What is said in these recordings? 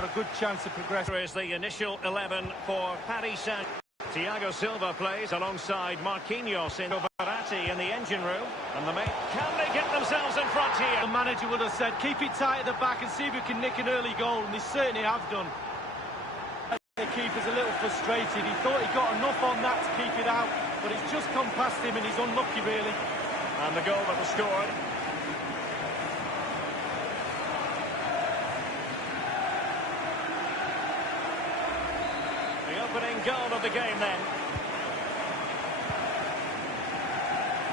got a good chance of progressing. Here is the initial 11 for Paris Saint. Thiago Silva plays alongside Marquinhos in Verratti in the engine room. And can they get themselves in front here? The manager would have said, keep it tight at the back and see if we can nick an early goal, and they certainly have done. The keeper's a little frustrated. He thought he got enough on that to keep it out, but it's just come past him and he's unlucky, really. And the goal that was scored. The opening goal of the game then.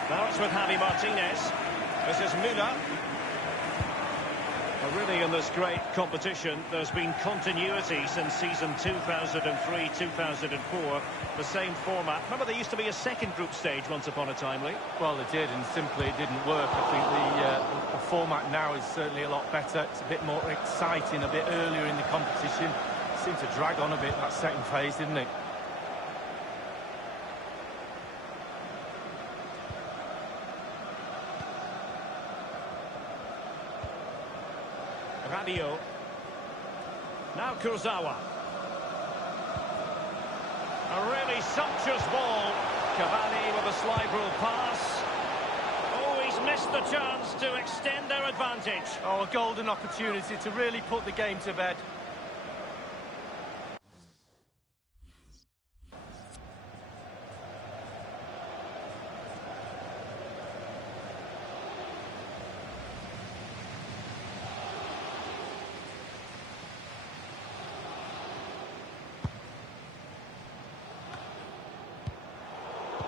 Now it's with Javi Martinez. This is Müller. Well, really, in this great competition, there's been continuity since season 2003-2004. The same format. Remember, there used to be a second group stage once upon a time, Lee? Well, it did, and simply it didn't work. I think the format now is certainly a lot better. It's a bit more exciting, a bit earlier in the competition. It seemed to drag on a bit, that second phase, didn't it? Radio. Now Kurzawa. A really sumptuous ball. Cavani with a slide rule pass. Oh, he's missed the chance to extend their advantage. Oh, a golden opportunity to really put the game to bed.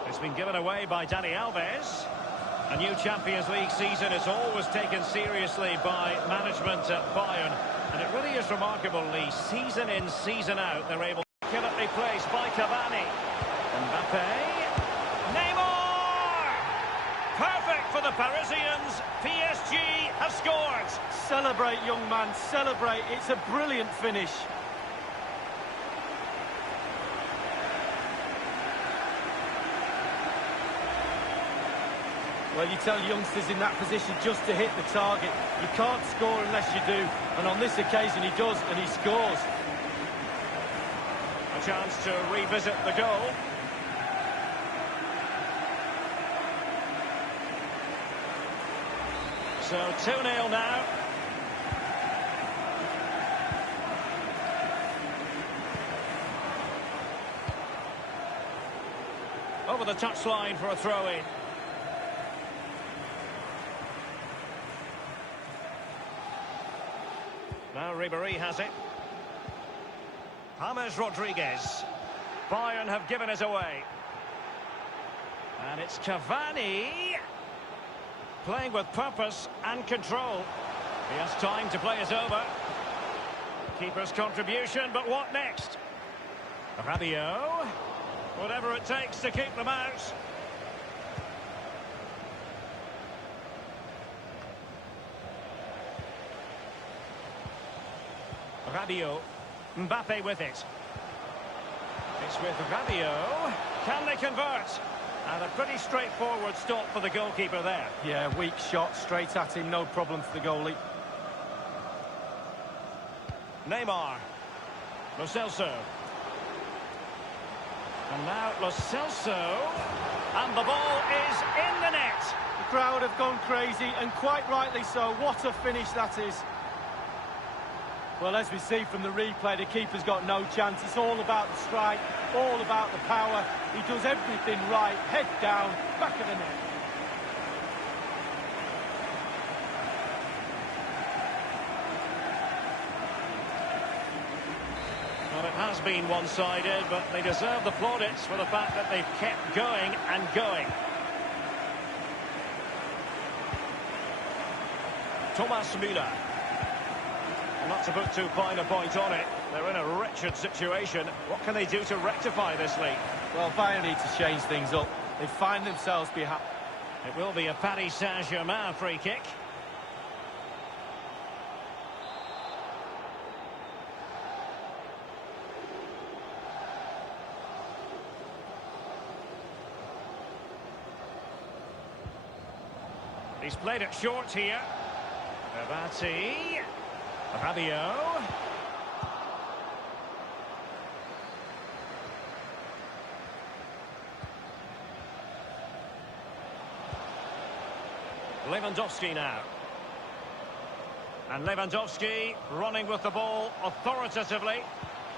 It's been given away by Dani Alves. A new Champions League season is always taken seriously by management at Bayern. And it really is remarkable, Lee. Season in, season out, they're able to kill it. Placed by Cavani. Mbappe. Neymar! Perfect for the Parisians. PSG have scored. Celebrate, young man, celebrate. It's a brilliant finish. Well, you tell youngsters in that position just to hit the target. You can't score unless you do. And on this occasion, he does, and he scores. A chance to revisit the goal. So 2-0 now. Over the touchline for a throw-in. Now Ribéry has it. James Rodriguez. Bayern have given it away. And it's Cavani. Playing with purpose and control. He has time to play it over. Keeper's contribution, but what next? Rabiot. Whatever it takes to keep them out. Rabiot. Mbappe with it. It's with Rabiot. Can they convert? And a pretty straightforward stop for the goalkeeper there. Yeah, weak shot, straight at him, no problem for the goalie. Neymar. Lo Celso. And now Lo Celso. And the ball is in the net. The crowd have gone crazy, and quite rightly so. What a finish that is. Well, as we see from the replay, the keeper's got no chance. It's all about the strike, all about the power. He does everything right, head down, back of the net. Well, it has been one-sided, but they deserve the plaudits for the fact that they've kept going and going. Thomas Müller. Not to put too fine a point on it, they're in a wretched situation. What can they do to rectify this lead? Well, Bayern need to change things up. They find themselves behind. It will be a Paris Saint-Germain free kick. He's played it short here. Verratti. Rabiot. Lewandowski now. And Lewandowski running with the ball authoritatively.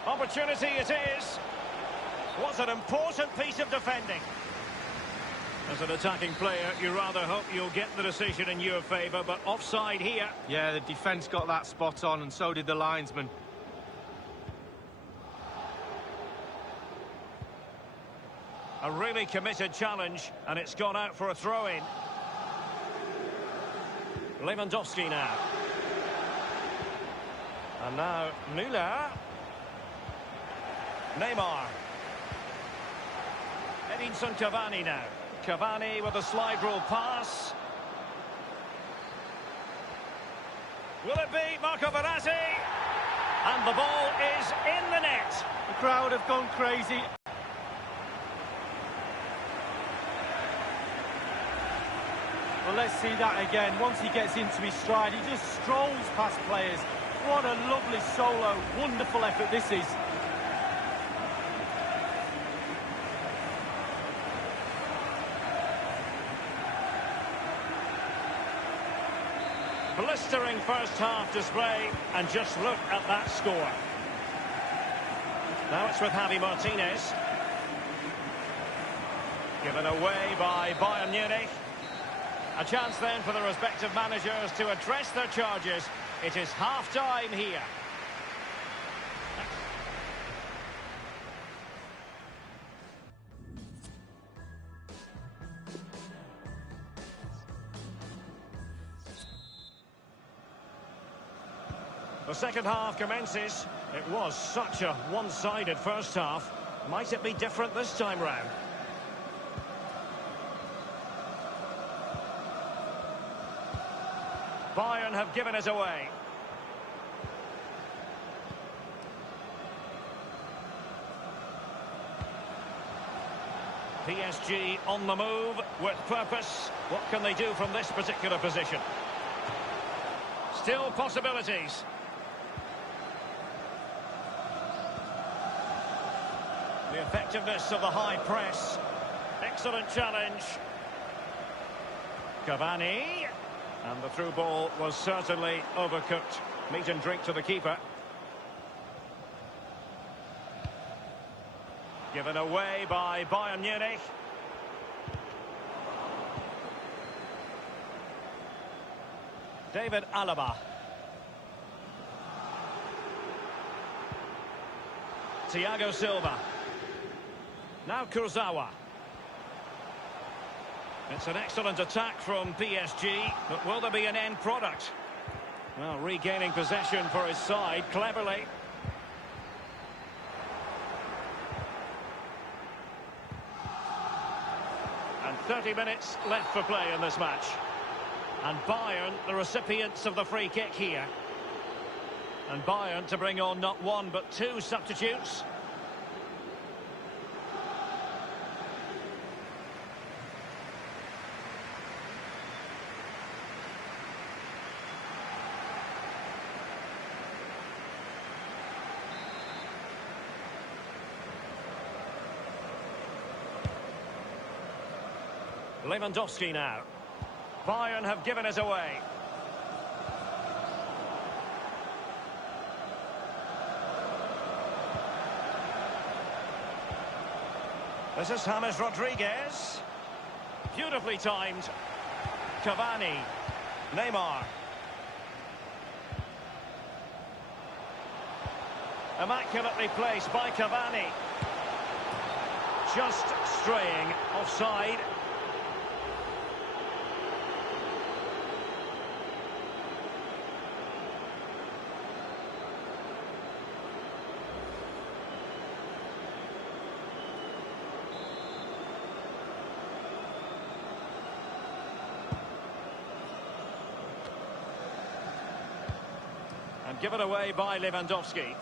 Opportunity it is. What an important piece of defending. As an attacking player, you rather hope you'll get the decision in your favour, but offside here. Yeah, the defence got that spot on, and so did the linesman. A really committed challenge, and it's gone out for a throw-in. Lewandowski now. And now Müller. Neymar. Edinson Cavani now. Cavani with a slide rule pass. Will it be Marco Verratti? And the ball is in the net. The crowd have gone crazy. Well, let's see that again. Once he gets into his stride, he just strolls past players. What a lovely solo. Wonderful effort this is. Blistering first half display, and just look at that score. Now it's with Javi Martinez. Given away by Bayern Munich. A chance then for the respective managers to address their charges. It is half-time here. The second half commences. It was such a one-sided first half. Might it be different this time round? Bayern have given it away. PSG on the move with purpose. What can they do from this particular position? Still possibilities. The effectiveness of the high press. Excellent challenge. Cavani. And the through ball was certainly overcooked. Meat and drink to the keeper. Given away by Bayern Munich. David Alaba. Thiago Silva. Now Kurzawa. It's an excellent attack from PSG, but will there be an end product? Well, regaining possession for his side cleverly. And 30 minutes left for play in this match. And Bayern, the recipients of the free kick here. And Bayern to bring on not one but two substitutes. Lewandowski now. Bayern have given it away. This is James Rodriguez. Beautifully timed. Cavani. Neymar. Immaculately placed by Cavani. Just straying offside. And given away by Lewandowski.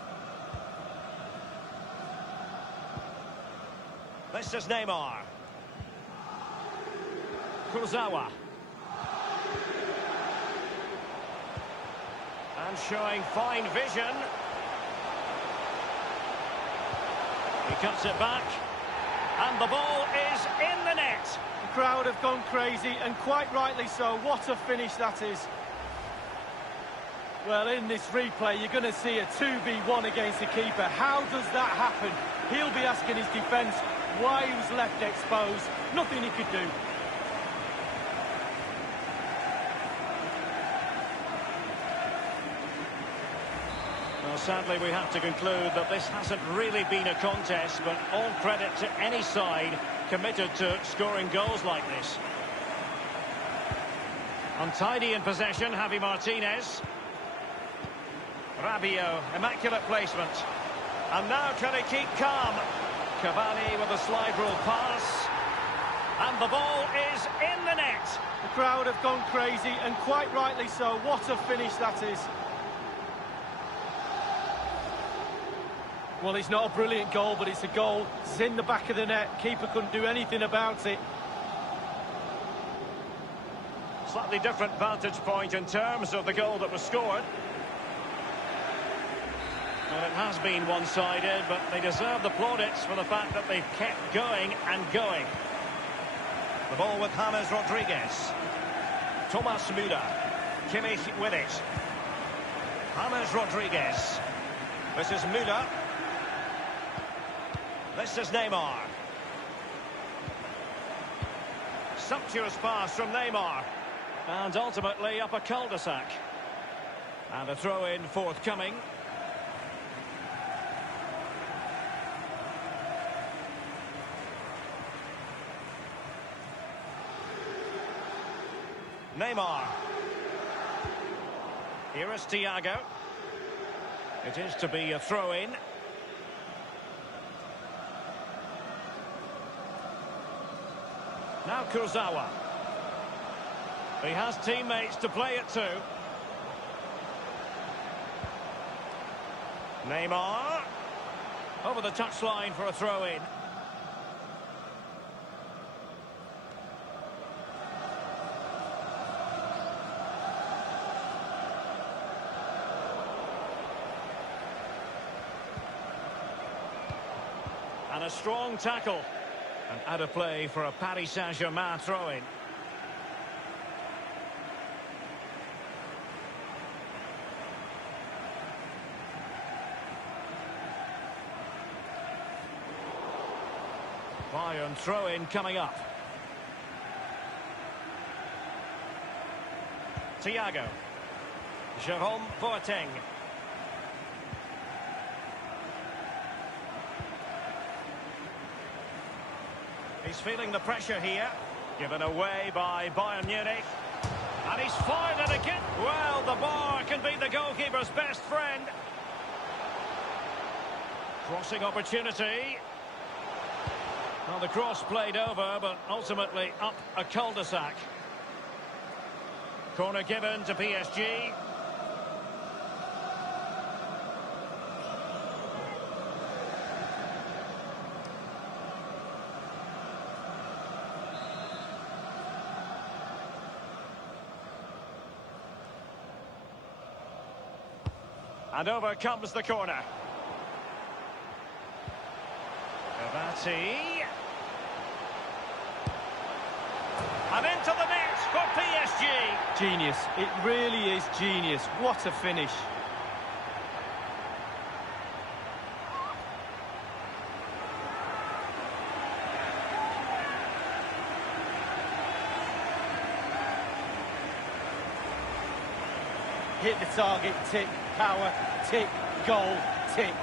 This is Neymar. Kurzawa. And showing fine vision. He cuts it back. And the ball is in the net. The crowd have gone crazy, and quite rightly so. What a finish that is. Well, in this replay, you're going to see a 2v1 against the keeper. How does that happen? He'll be asking his defence why he was left exposed. Nothing he could do. Well, sadly, we have to conclude that this hasn't really been a contest, but all credit to any side committed to scoring goals like this. Untidy in possession, Javi Martinez. Rabiot, immaculate placement. And now can he keep calm? Cavani with a slide rule pass. And the ball is in the net. The crowd have gone crazy, and quite rightly so. What a finish that is. Well, it's not a brilliant goal, but it's a goal. It's in the back of the net. Keeper couldn't do anything about it. Slightly different vantage point in terms of the goal that was scored. Well, it has been one-sided, but they deserve the plaudits for the fact that they've kept going and going. The ball with James Rodriguez. Thomas Müller. Kimmich with it. James Rodriguez. This is Müller. This is Neymar. Sumptuous pass from Neymar. And ultimately up a cul-de-sac. And a throw-in forthcoming. Neymar. Here is Thiago. It is to be a throw-in. Now Kurzawa. He has teammates to play it to. Neymar. Over the touchline for a throw-in. And a strong tackle. And out of play for a Paris Saint-Germain throw-in. Bayern throw-in coming up. Thiago. Jerome Boateng. He's feeling the pressure here. Given away by Bayern Munich. And he's fired it again. Well, the bar can be the goalkeeper's best friend. Crossing opportunity. Well, the cross played over, but ultimately up a cul-de-sac. Corner given to PSG. And over comes the corner. Cavani. And into the net for PSG. Genius. It really is genius. What a finish. Hit the target, tick, power, tick, goal, tick.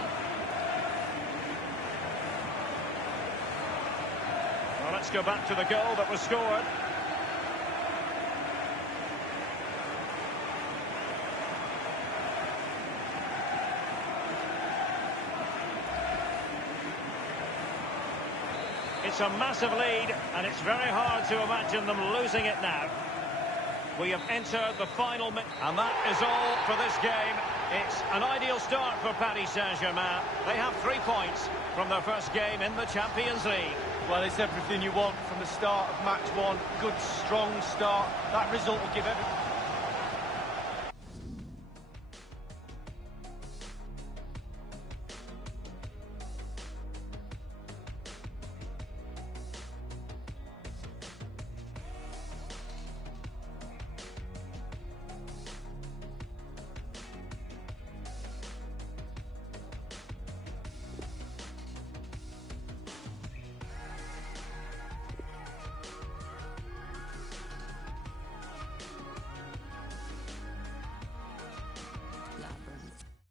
Well, let's go back to the goal that was scored. It's a massive lead, and it's very hard to imagine them losing it now. We have entered the final minute, and that is all for this game. It's an ideal start for Paris Saint-Germain. They have 3 points from their first game in the Champions League. Well, it's everything you want from the start of match one. Good, strong start. That result will give everything.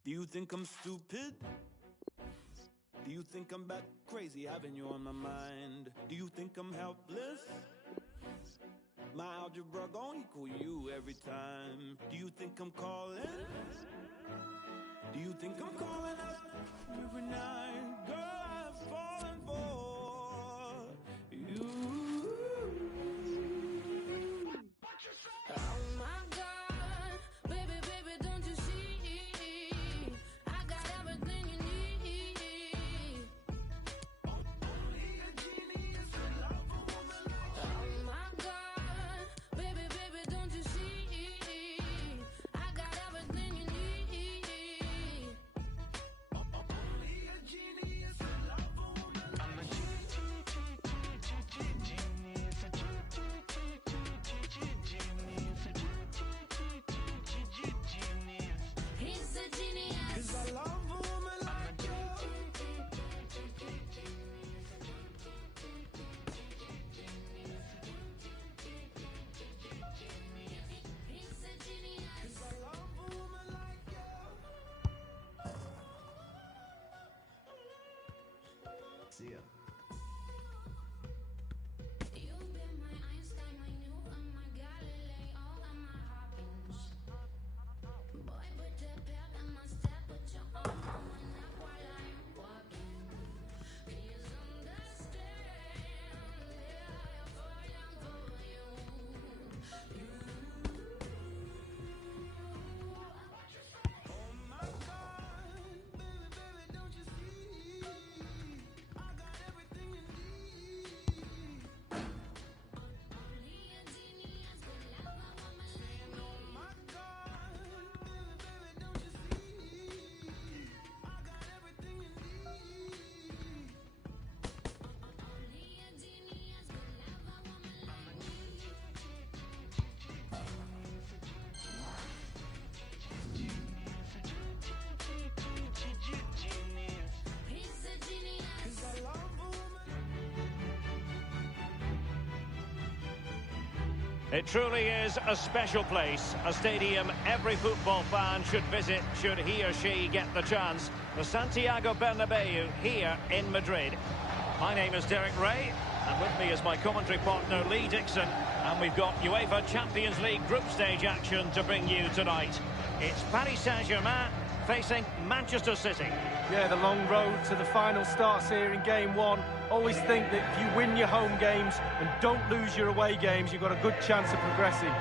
Do you think I'm stupid? Do you think I'm bat crazy having you on my mind? Do you think I'm helpless? My algebra gon' equal you every time. Do you think I'm calling? Do you think I'm calling up every night? Girl, I've fallen for you. Oh my God, baby, baby, don't you see? I got everything you need. Only a genius could love a woman like you. Oh my God, baby, baby, don't you see? I got everything you need. Only a genius could love a woman like you. I'm a genius, He's a genius. 'Cause I love a woman like you. He's a genius. 'Cause I love a woman like you. See ya. You've been my Einstein, my Newton, my Galileo, and my Hawkins. Boy, put that pep in my step, put your arm on my neck while I'm walking. Please understand, yeah, I'm falling for you. Oh my God, baby, baby, don't you see? I got everything you need. Only a genius could love a woman like me. Oh my God, baby, baby, don't you see? I got everything you need. Only a genius could love a woman like me. He's a genius. 'Cause I love a woman. It truly is a special place, a stadium every football fan should visit should he or she get the chance. The Santiago Bernabeu here in Madrid. My name is Derek Ray, and with me is my commentary partner Lee Dixon, and we've got UEFA Champions League group stage action to bring you tonight. It's Paris Saint-Germain facing Manchester City. Yeah, the long road to the final starts here in game one. Always think that if you win your home games and don't lose your away games, you've got a good chance of progressing.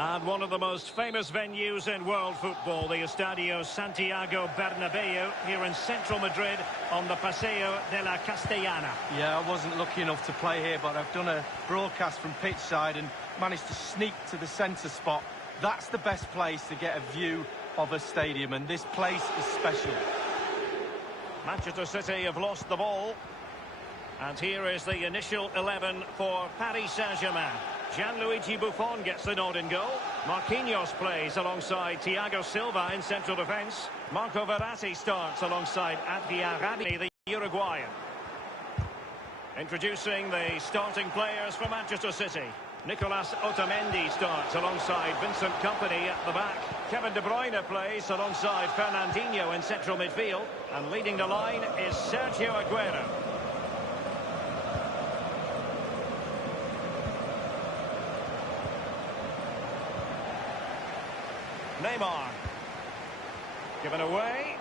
And one of the most famous venues in world football, the Estadio Santiago Bernabeu, here in central Madrid on the Paseo de la Castellana. Yeah, I wasn't lucky enough to play here, but I've done a broadcast from pitch side and managed to sneak to the centre spot. That's the best place to get a view of a stadium, and this place is special. Manchester City have lost the ball. And here is the initial 11 for Paris Saint-Germain. Gianluigi Buffon gets the nod in goal. Marquinhos plays alongside Thiago Silva in central defence. Marco Verratti starts alongside Adrien Rabiot, the Uruguayan. Introducing the starting players for Manchester City. Nicolas Otamendi starts alongside Vincent Kompany at the back. Kevin De Bruyne plays alongside Fernandinho in central midfield. And leading the line is Sergio Aguero. Neymar. Given away.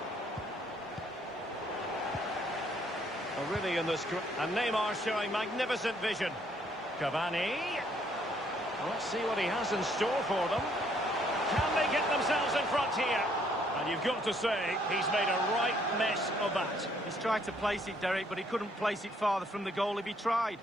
Really in this... And Neymar showing magnificent vision. Cavani. Let's see what he has in store for them. Can they get themselves in front here? And you've got to say, he's made a right mess of that. He's tried to place it, Derek, but he couldn't place it farther from the goal if he tried.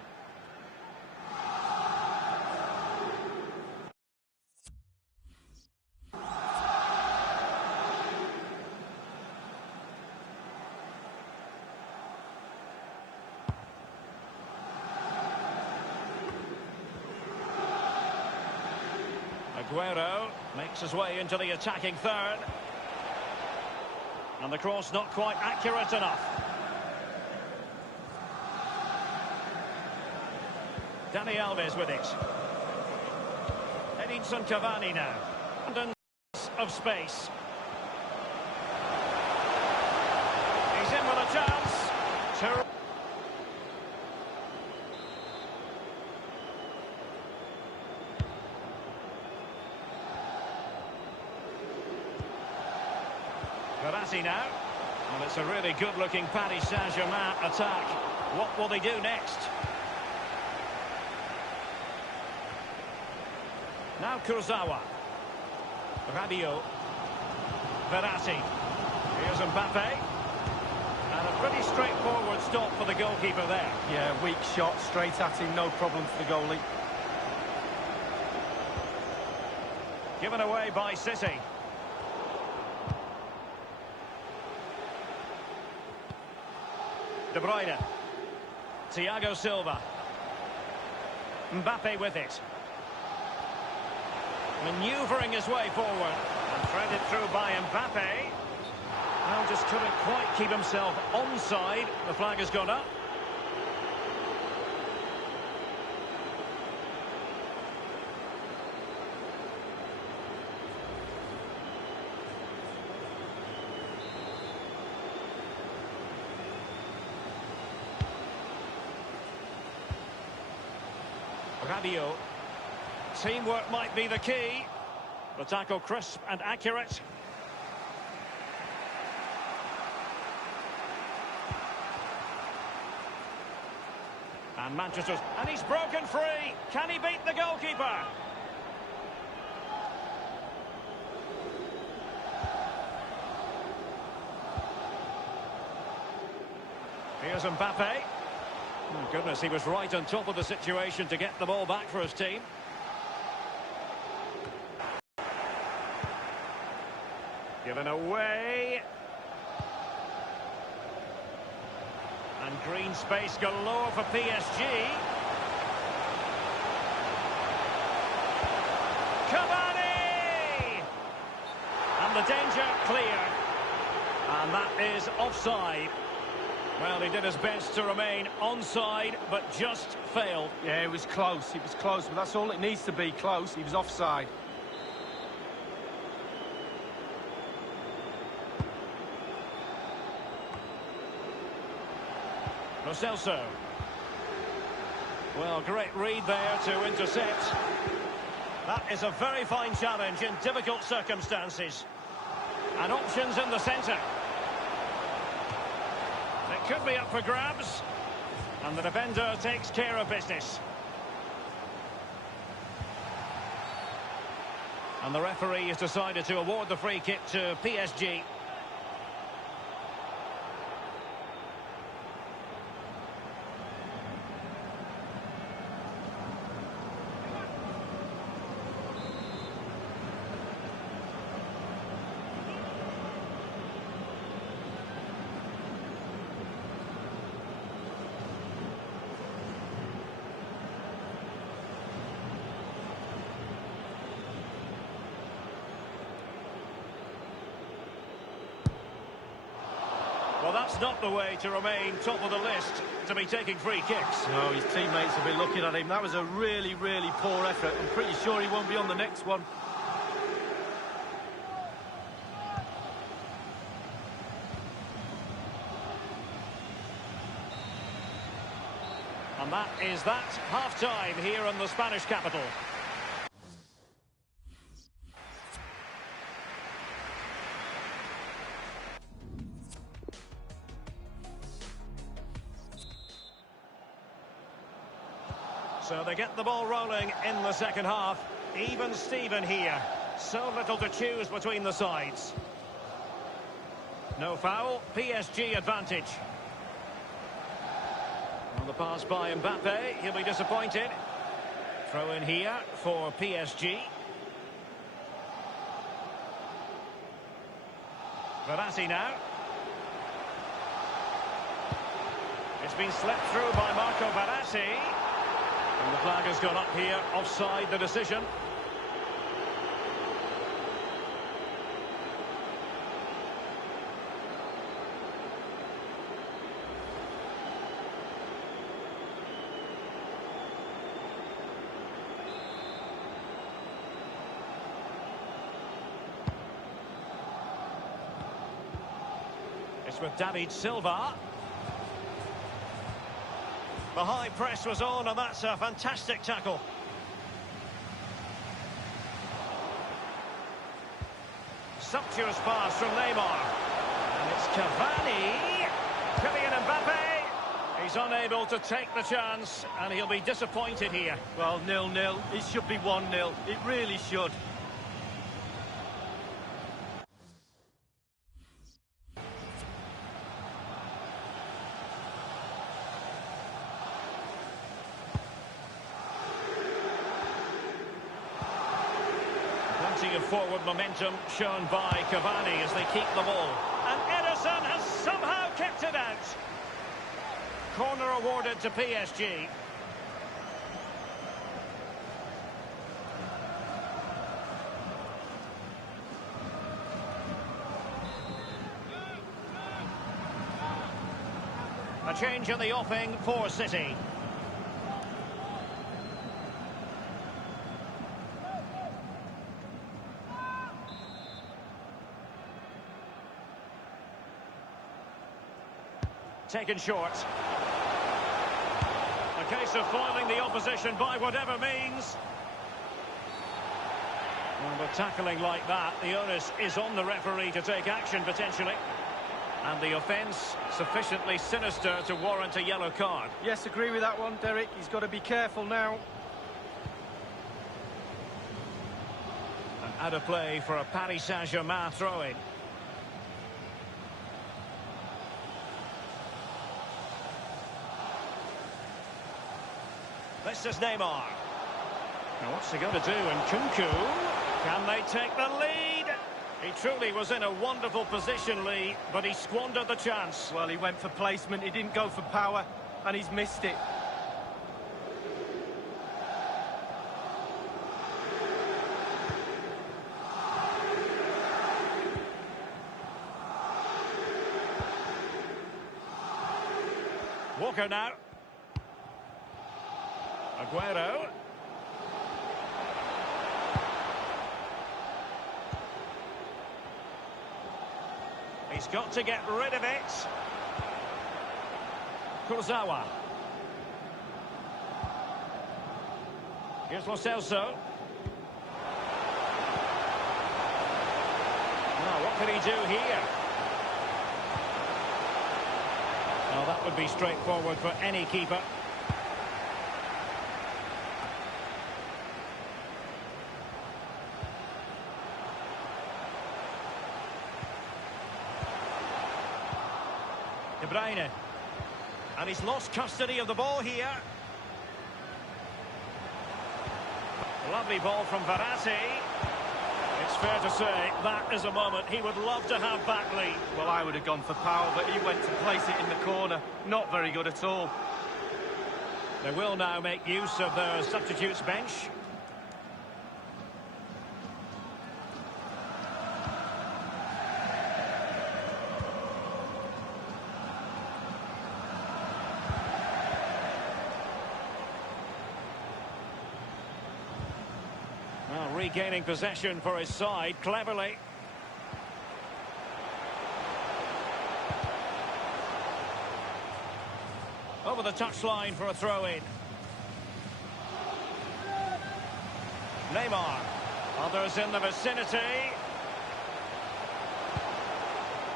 Aguero makes his way into the attacking third. And the cross not quite accurate enough. Dani Alves with it. Edinson Cavani now. Abundance of space. He's in with a chance. Verratti now. And it's a really good-looking Paris Saint-Germain attack. What will they do next? Now Kurzawa. Rabiot. Verratti. Here's Mbappe. And a pretty straightforward stop for the goalkeeper there. Yeah, weak shot, straight at him, no problem for the goalie. Given away by City. De Bruyne. Thiago Silva. Mbappe with it. Manoeuvring his way forward. And threaded through by Mbappe. Well, just couldn't quite keep himself onside. The flag has gone up. Rabiot. Teamwork might be the key. The tackle crisp and accurate. And Manchester, and he's broken free. Can he beat the goalkeeper? Here's Mbappe. Oh, goodness, he was right on top of the situation to get the ball back for his team. Given away. And green space galore for PSG. Cavani! And the danger cleared. And that is offside. Well, he did his best to remain onside, but just failed. Yeah, it was close, but that's all it needs to be, close. He was offside. Lo Celso. Well, great read there to intercept. That is a very fine challenge in difficult circumstances. And options in the centre. It could be up for grabs. And the defender takes care of business. And the referee has decided to award the free kick to PSG. Well, that's not the way to remain top of the list, to be taking free kicks. No, his teammates will be looking at him. That was a really, really poor effort. I'm pretty sure he won't be on the next one. And that is that, half-time here in the Spanish capital. So they get the ball rolling in the second half. Even Steven here. So little to choose between the sides. No foul. PSG advantage. On the pass by Mbappe. He'll be disappointed. Throw in here for PSG. Verratti now. It's been slipped through by Marco Verratti. And the flag has gone up here, offside the decision. It's with David Silva. The high press was on, and that's a fantastic tackle. Sumptuous pass from Neymar. And it's Cavani. Kylian Mbappe. He's unable to take the chance, and he'll be disappointed here. Well, 0-0. It should be 1-0. It really should. Plenty of forward momentum shown by Cavani as they keep the ball. And Ederson has somehow kept it out. Corner awarded to PSG. A change in the offing for City. Taken short. A case of foiling the opposition by whatever means. And with tackling like that, the onus is on the referee to take action potentially. And the offence sufficiently sinister to warrant a yellow card. Yes, agree with that one, Derek. He's got to be careful now. And out of play for a Paris Saint-Germain throw-in. This is Neymar. Now what's he going to do? And Kunku, can they take the lead? He truly was in a wonderful position, Lee, but he squandered the chance. Well, he went for placement, he didn't go for power, and he's missed it. Walker now. Aguero. He's got to get rid of it. Kurzawa. Here's Lo Celso. Now, what can he do here? Well, that would be straightforward for any keeper. De Bruyne. And he's lost custody of the ball here. Lovely ball from Verratti. It's fair to say that is a moment he would love to have back, Lee. Well, I would have gone for power, but he went to place it in the corner. Not very good at all. They will now make use of their substitutes bench. Regaining possession for his side cleverly. Over the touchline for a throw-in. Neymar. Others in the vicinity.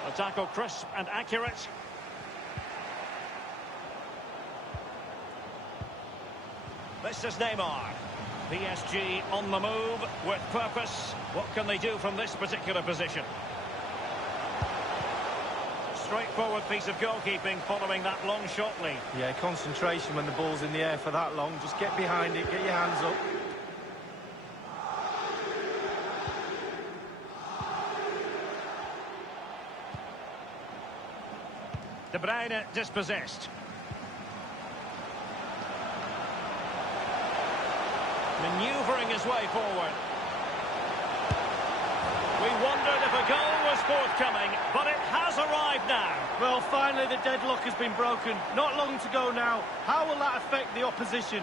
The tackle crisp and accurate. This is Neymar. PSG on the move with purpose. What can they do from this particular position? Straightforward piece of goalkeeping following that long shot lead. Yeah, concentration when the ball's in the air for that long. Just get behind it, get your hands up. De Bruyne dispossessed. Manoeuvring his way forward. We wondered if a goal was forthcoming, but it has arrived now. Well, finally the deadlock has been broken. Not long to go now. How will that affect the opposition?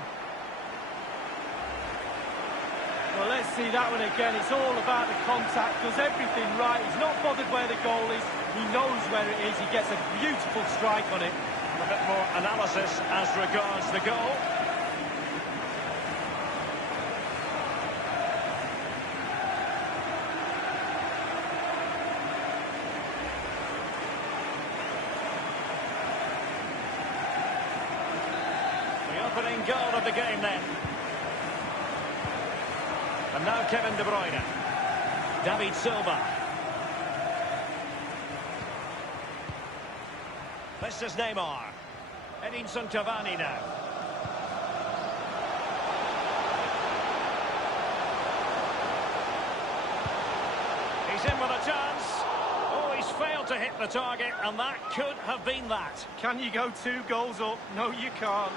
Well, let's see that one again. It's all about the contact, does everything right. He's not bothered where the goal is. He knows where it is. He gets a beautiful strike on it. And a bit more analysis as regards the goal. The opening goal of the game then. And now Kevin De Bruyne. David Silva. This is Neymar. Edinson Cavani now. He's in with a chance. Oh, he's failed to hit the target, and that could have been that. Can you go 2 goals up? No, you can't.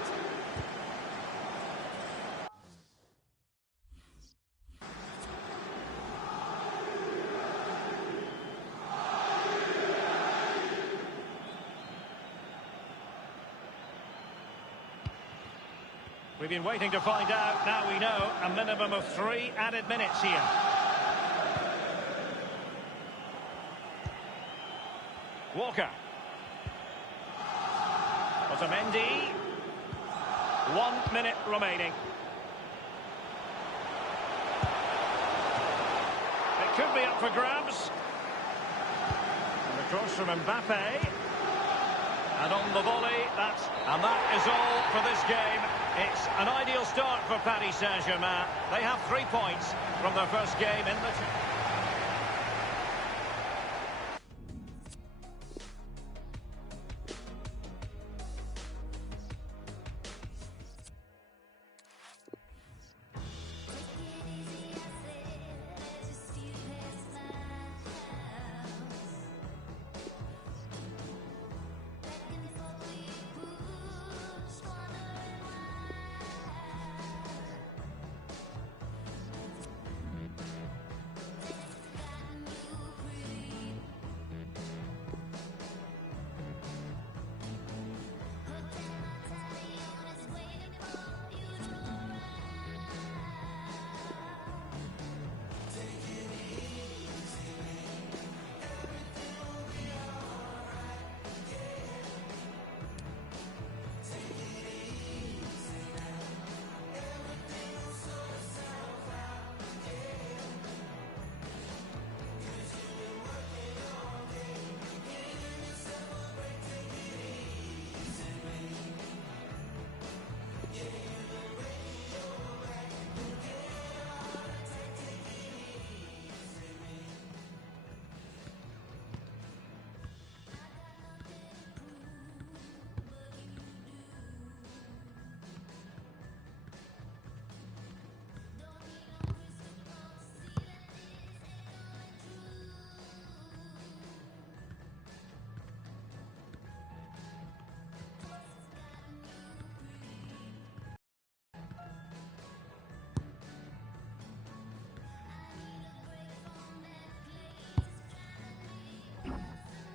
We've been waiting to find out. Now we know a minimum of 3 added minutes here. Walker. Otamendi. 1 minute remaining. It could be up for grabs. And across from Mbappe. And on the volley, and that is all for this game. It's an ideal start for Paris Saint-Germain. They have 3 points from their first game in the...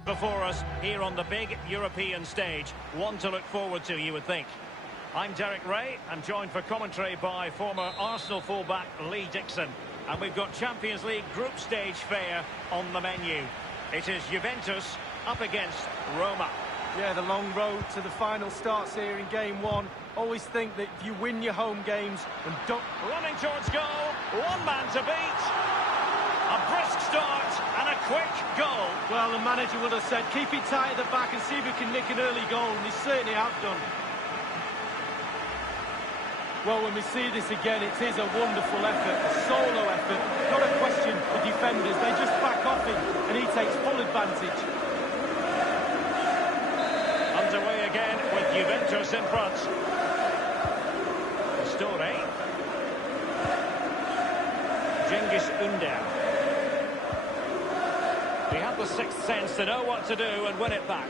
Before us here on the big European stage. One to look forward to, you would think. I'm Derek Ray. I'm joined for commentary by former Arsenal fullback Lee Dixon. And we've got Champions League group stage fare on the menu. It is Juventus up against Roma. Yeah, the long road to the final starts here in game 1. Always think that if you win your home games and don't... Running towards goal. 1 man to beat. A brisk start and a quick goal. Well, the manager would have said, keep it tight at the back and see if we can nick an early goal, and they certainly have done. Well, when we see this again, it is a wonderful effort, a solo effort. Not a question for defenders, they just back off him, and he takes full advantage. Underway again with Juventus in front. Story. Cengiz Ünder. He had the sixth sense to know what to do and win it back.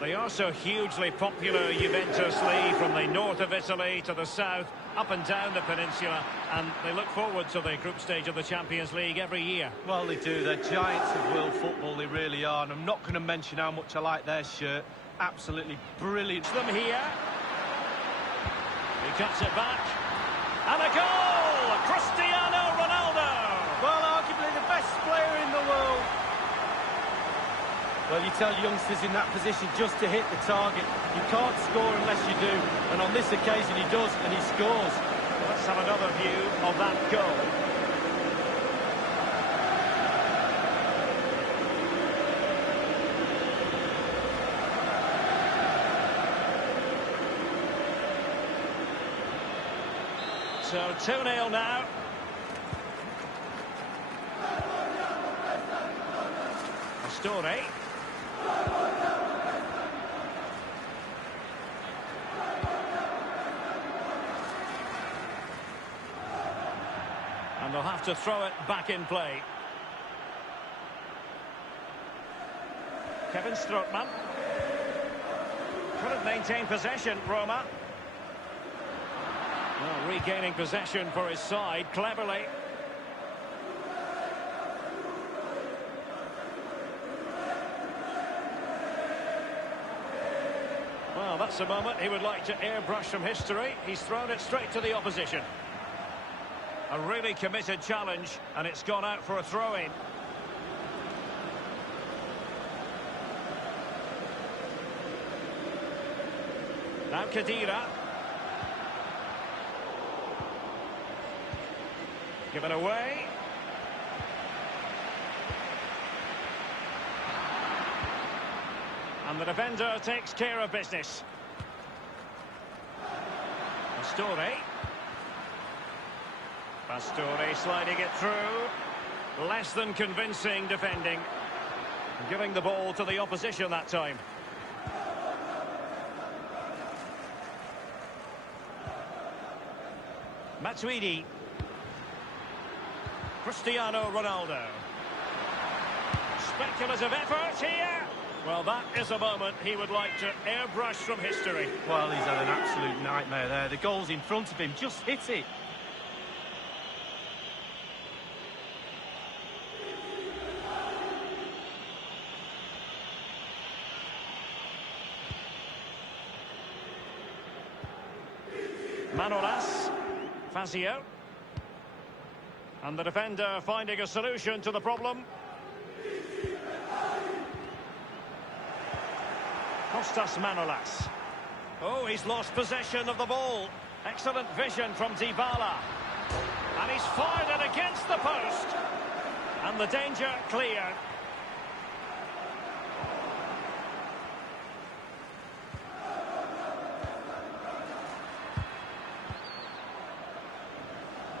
They are so hugely popular, Juventus Lee, from the north of Italy to the south, up and down the peninsula, and they look forward to the group stage of the Champions League every year. Well, they do. They're giants of world football, they really are, and I'm not going to mention how much I like their shirt. Absolutely brilliant. Them here. He cuts it back. And a goal! Cristiano Ronaldo! Well, arguably the best player in the world. Well, you tell youngsters in that position just to hit the target. You can't score unless you do. And on this occasion he does, and he scores. Let's have another view of that goal. So 2-0 now. Story. And they'll have to throw it back in play. Kevin Strootman. Couldn't maintain possession, Roma. Well, regaining possession for his side, cleverly. Well, that's a moment he would like to airbrush from history. He's thrown it straight to the opposition. A really committed challenge, and it's gone out for a throw-in. Now Khedira. Given away. And the defender takes care of business. Pastore sliding it through. Less than convincing defending. Giving the ball to the opposition that time. Matuidi. Cristiano Ronaldo. Speculative effort here. Well, that is a moment he would like to airbrush from history. Well, he's had an absolute nightmare there. The goal's in front of him. Just hit it. Manolas. Fazio. And the defender finding a solution to the problem. Kostas Manolas. Oh, he's lost possession of the ball. Excellent vision from Dybala. And he's fired it against the post. And the danger cleared.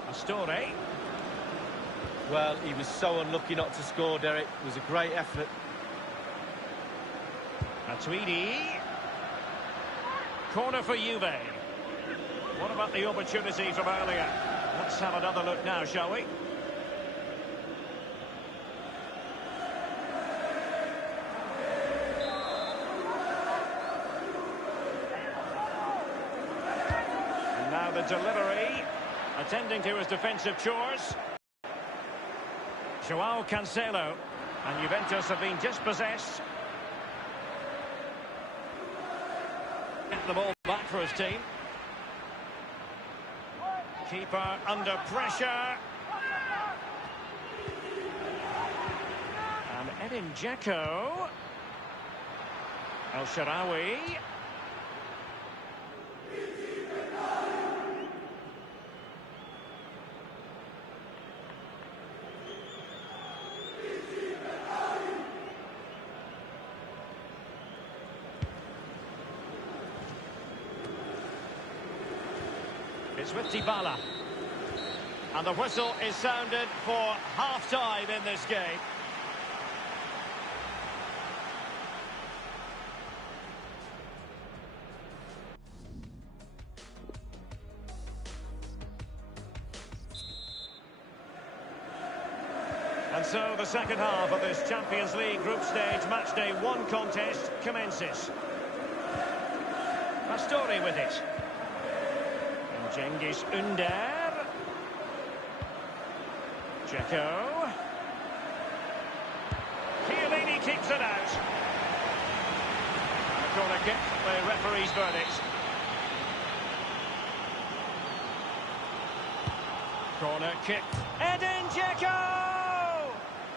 Pastore. Well, he was so unlucky not to score, Derek. It was a great effort. Matuidi. Corner for Juve. What about the opportunity from earlier? Let's have another look now, shall we? And now the delivery. Attending to his defensive chores. Joao Cancelo. And Juventus have been dispossessed. Get the ball back for his team. Keeper under pressure. And Edin Dzeko. El Shaarawy. It's with Dybala. And the whistle is sounded for half-time in this game. And so the second half of this Champions League group stage matchday 1 contest commences. Pastore with it. Cengiz Ünder. Dzeko. Chiellini keeps it out. And a corner kick, the referee's verdict. Corner kick. Edin Dzeko!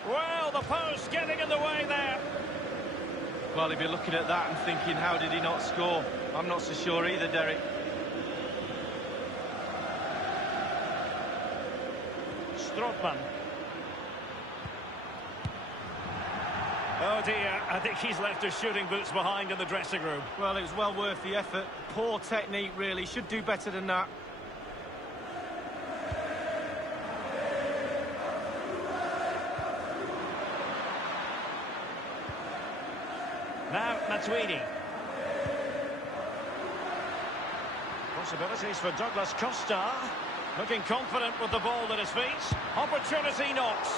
Well, the post getting in the way there. Well, if you're looking at that and thinking, how did he not score? I'm not so sure either, Derek. Strootman. Oh dear, I think he's left his shooting boots behind in the dressing room. Well, it was well worth the effort. Poor technique, really. Should do better than that. Now, Matuidi. Possibilities for Douglas Costa. Looking confident with the ball at his feet. Opportunity knocks.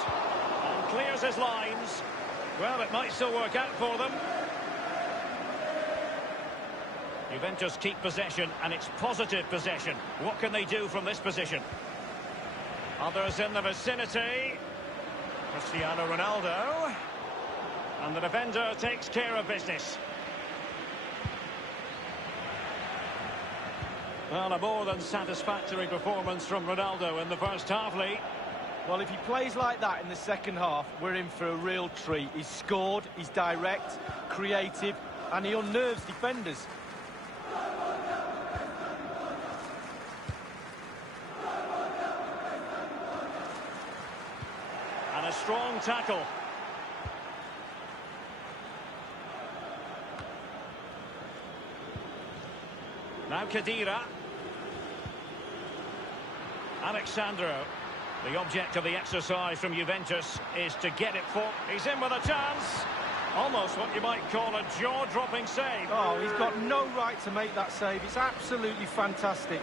And clears his lines. Well, it might still work out for them. Juventus keep possession, and it's positive possession. What can they do from this position? Others in the vicinity. Cristiano Ronaldo. And the defender takes care of business. Well, a more than satisfactory performance from Ronaldo in the first half, Lee. Well, if he plays like that in the second half, we're in for a real treat. He's scored, he's direct, creative, and he unnerves defenders. And a strong tackle. Now Khedira. Alexandro. The object of the exercise from Juventus is to get it for... He's in with a chance. Almost what you might call a jaw-dropping save. Oh, he's got no right to make that save. It's absolutely fantastic.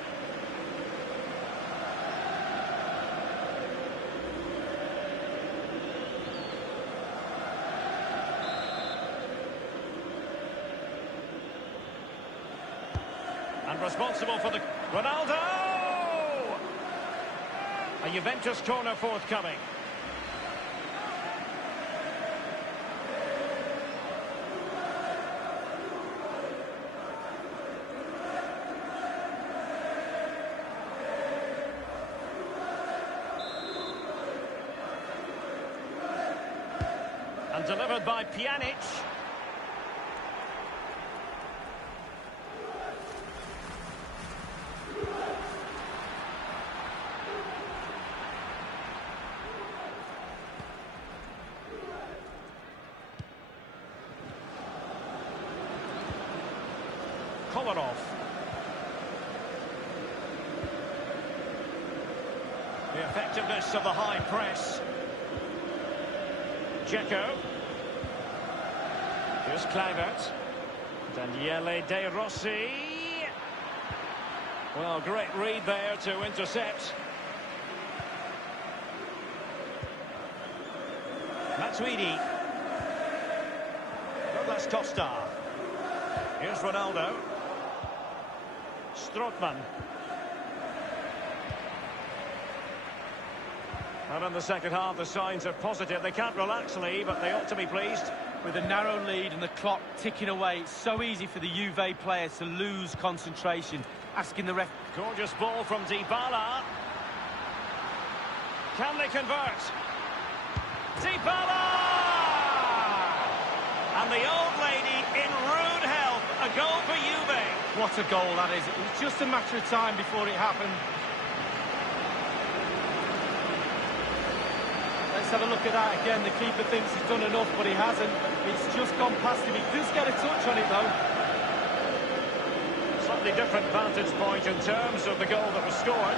And responsible for the... Ronaldo! A Juventus corner forthcoming. And delivered by Pjanic. Kolarov. The effectiveness of the high press. Dzeko. Here's Kluivert. Daniele De Rossi. Well, great read there to intercept. Matuidi. Douglas Costa. Here's Ronaldo. Strootman. And in the second half, the signs are positive. They can't relax, Lee, but they ought to be pleased. With a narrow lead and the clock ticking away, it's so easy for the Juve players to lose concentration. Asking the ref... Gorgeous ball from Dybala. Can they convert? Dybala! And the old lady in rude health. A goal for Juve. What a goal that is. It was just a matter of time before it happened. Let's have a look at that again. The keeper thinks he's done enough, but he hasn't. It's just gone past him. He does get a touch on it, though. Slightly different vantage point in terms of the goal that was scored.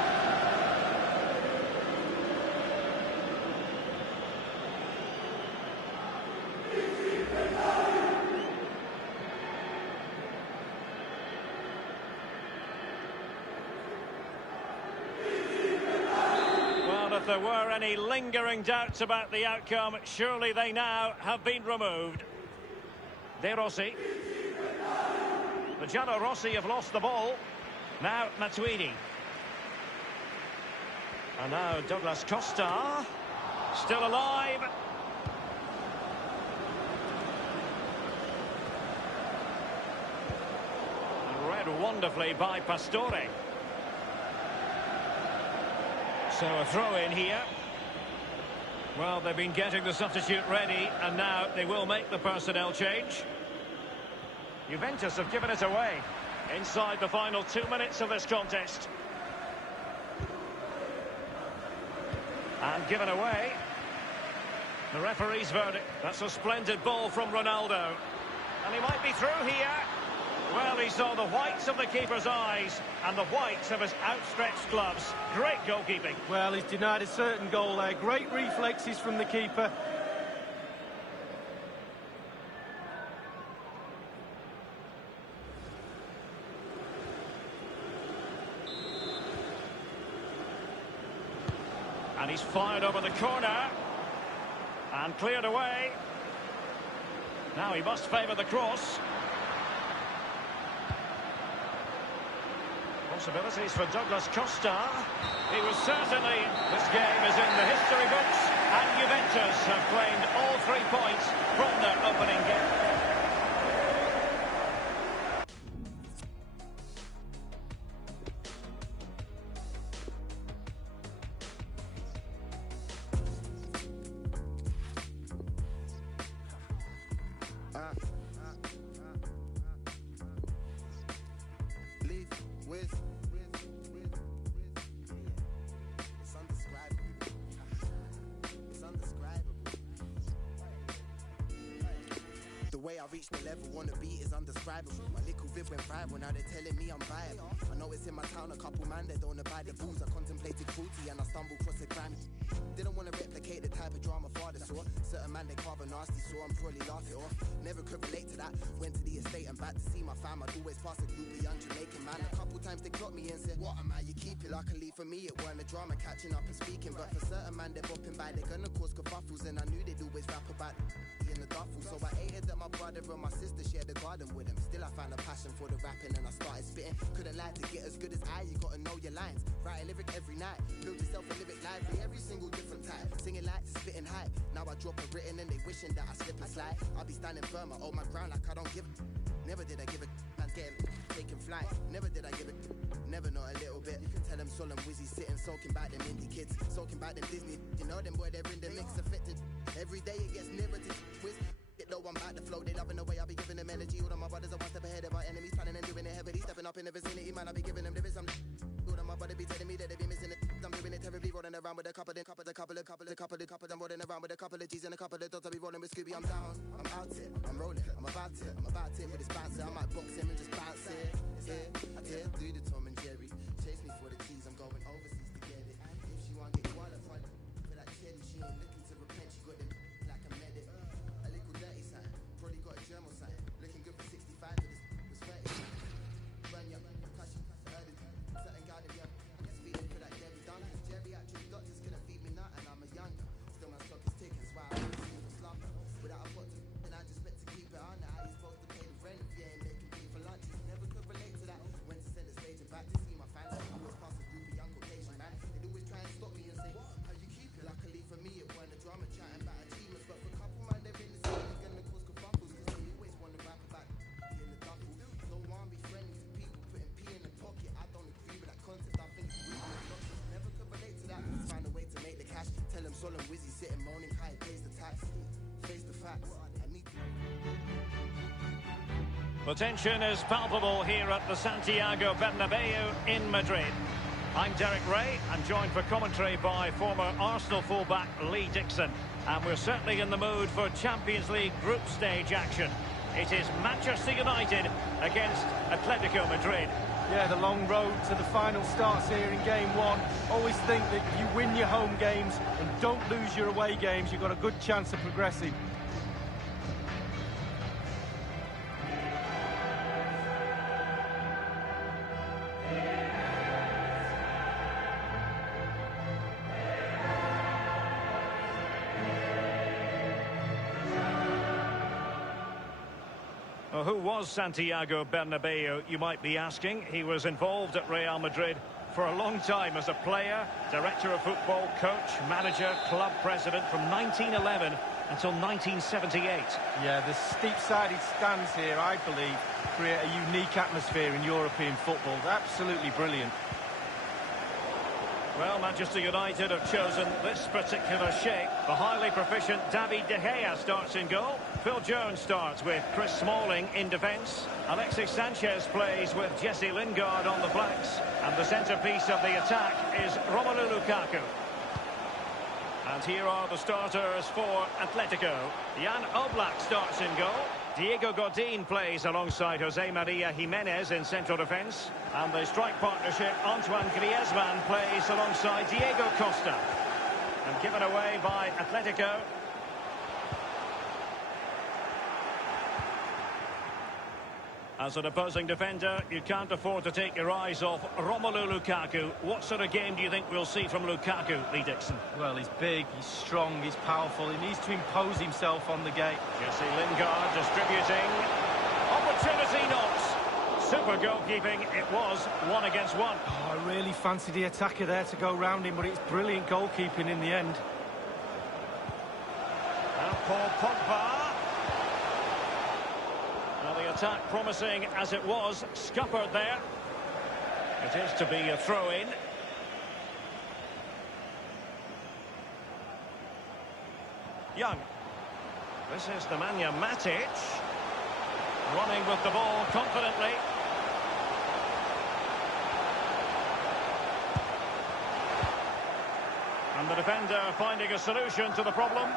If there were any lingering doubts about the outcome, surely they now have been removed. De Rossi. The Gianno Rossi have lost the ball. Now Matuidi. And now Douglas Costa. Still alive. And read wonderfully by Pastore. So a throw in here. Well, they've been getting the substitute ready, and now they will make the personnel change. Juventus have given it away inside the final 2 minutes of this contest. And given away. The referee's verdict. That's a splendid ball from Ronaldo. And he might be through here. Well, he saw the whites of the keeper's eyes and the whites of his outstretched gloves. Great goalkeeping. Well, he's denied a certain goal there. Great reflexes from the keeper. And he's fired over the corner. And cleared away. Now he must favour the cross. Possibilities for Douglas Costa. He was certainly... This game is in the history books. And Juventus have claimed all 3 points from their opening game. The way I reached the level on the beat is undescribable. My little vid went viral, now they're telling me I'm viable. I know it's in my town, a couple man that don't abide the rules. I contemplated cruelty and I stumbled across a crime. Didn't want to replicate the type of drama father saw. Certain man they carve a nasty, so I'm probably laugh it off. Never could relate to that. Went to the estate and back to see my fam. I'd always pass a group of young Jamaican man. A couple times they clocked me and said, what am I? You keep it luckily for me, it weren't a drama catching up and speaking. But for certain man they're bopping by, they're gonna cause kerfuffles. And I knew they'd always rap about in the duffel. So I hated that my brother and my sister shared the garden with him. Still I found a passion for the rapping and I started spitting. Couldn't lie, to get as good as I, you gotta know your lines. Write a lyric every night, build yourself a lyric library, every single different type. Singing like, spitting high. Now I drop a written and they wishing that I slip and slide. I'll be standing firm, I hold my ground like I don't give a. Never did I give a. Man's getting taking flight. Never did I give a. Never, not a little bit. Tell them solemn Wizzy sitting soaking back them indie kids, soaking back them Disney. You know them boy, they're in the mix affected. Every day it gets nearer to whiz. Get low, I'm back to flow. They loving the way I be giving them energy. All of my brothers are one step ahead of my enemies, planning and doing it heavily. Stepping up in the vicinity, man, I be giving them lyrics. All of my brother be telling me that they be missing it. I'm doing it terribly, rolling around with a couple of I'm rolling around with a couple of G's and a couple of dots. I be rolling with Scooby. I'm down, I'm out it, I'm rolling, I'm about it with this bouncer. I might box him and just bounce it. Yeah, do the Tom and Jerry. Chase me for the keys, I'm going overseas to get it. If she want get qualified for that cherry, she ain't looking to repent. She got it like a medic. A little dirty sign, probably got a germal sign. Looking good for 65, but this was 30. Run ya, cause she heard it. Certain guy that I'm just feeding for that Jerry Duncan. Jerry actually doctors couldn't feed me nothing. I'm a younger. Still my stock is ticking, so I always see for slumber. Without a pot to, then I just bet to keep it on. How you supposed to pay the rent if you ain't making pay for lunch? Never could relate to that. Went to center stage and back to see my fans. Always pass a group of young Caucasian man. They'd always try and stop me and say, how you keep it? Luckily for me, it weren't a drama chatting about achievements. But for a couple man, they're in the scene, they're gonna cause kerfuffles. Cause they always want to rap about in the duffel. Don't want to be friendly to people putting P in the pocket. I don't agree with that concept. I think it's really never could relate to that. Find a way to make the cash. Tell them solemn Wizzy sitting moaning how he pays the tax. Face the facts. I need to. The tension is palpable here at the Santiago Bernabeu in Madrid. I'm Derek Ray. I'm joined for commentary by former Arsenal fullback Lee Dixon. And we're certainly in the mood for Champions League group stage action. It is Manchester United against Atletico Madrid. Yeah, the long road to the final starts here in game one. Always think that if you win your home games and don't lose your away games, you've got a good chance of progressing. Well, who was Santiago Bernabeu, you might be asking? He was involved at Real Madrid for a long time as a player, director of football, coach, manager, club president from 1911 until 1978. Yeah, the steep-sided stands here, I believe, create a unique atmosphere in European football. Absolutely brilliant. Well, Manchester United have chosen this particular shape. The highly proficient David De Gea starts in goal. Phil Jones starts with Chris Smalling in defence. Alexis Sanchez plays with Jesse Lingard on the flanks. And the centrepiece of the attack is Romelu Lukaku. And here are the starters for Atletico. Jan Oblak starts in goal. Diego Godin plays alongside Jose Maria Jimenez in central defence. And the strike partnership, Antoine Griezmann plays alongside Diego Costa. And given away by Atletico. As an opposing defender, you can't afford to take your eyes off Romelu Lukaku. What sort of game do you think we'll see from Lukaku, Lee Dixon? Well, he's big, he's strong, he's powerful. He needs to impose himself on the gate. Jesse Lingard distributing. Opportunity knocks. Super goalkeeping. It was 1 against 1. Oh, I really fancy the attacker there to go round him, but it's brilliant goalkeeping in the end. And Paul Pogba. Well, the attack promising as it was, scuppered there. It is to be a throw-in. Young. This is Nemanja Matic. Running with the ball confidently. And the defender finding a solution to the problem.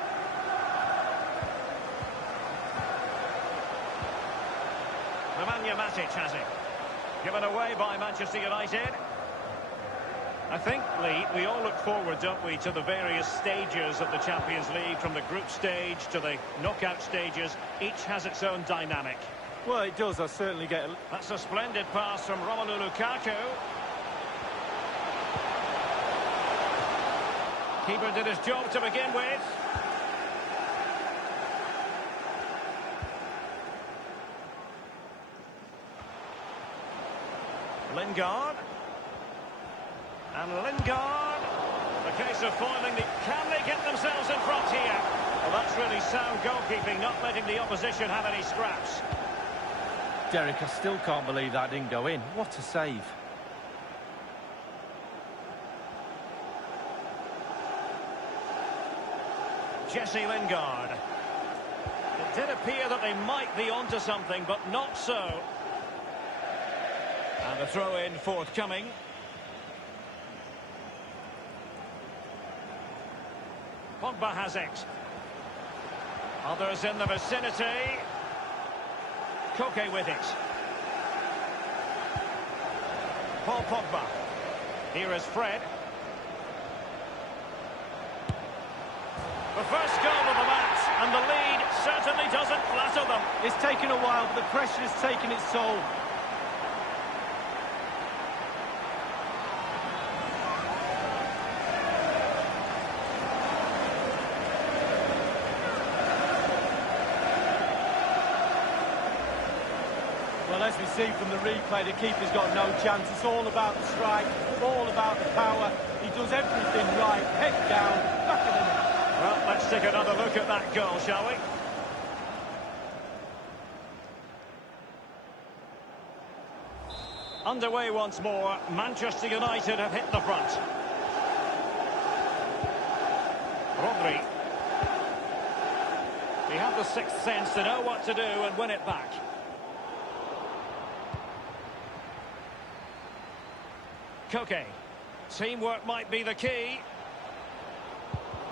Nemanja Matic has it. Given away by Manchester United. I think, Lee, we all look forward, don't we, to the various stages of the Champions League, from the group stage to the knockout stages. Each has its own dynamic. Well, it does. I certainly get... That's a splendid pass from Romelu Lukaku. Keeper did his job to begin with. Lingard. And Lingard. The case of foiling the... Can they get themselves in front here? Well, that's really sound goalkeeping, not letting the opposition have any scraps. Derek, I still can't believe that didn't go in. What a save. Jesse Lingard. It did appear that they might be onto something, but not so. And a throw-in forthcoming. Pogba has it. Others in the vicinity. Koke with it. Paul Pogba. Here is Fred. The first goal of the match, and the lead certainly doesn't flatter them. It's taken a while, but the pressure has taken its toll. Well, as we see from the replay, the keeper's got no chance. It's all about the strike, all about the power. He does everything right. Head down, back of the net. Well, let's take another look at that goal, shall we? Underway once more. Manchester United have hit the front. Rodri. He had the sixth sense to know what to do and win it back. Koke. Teamwork might be the key.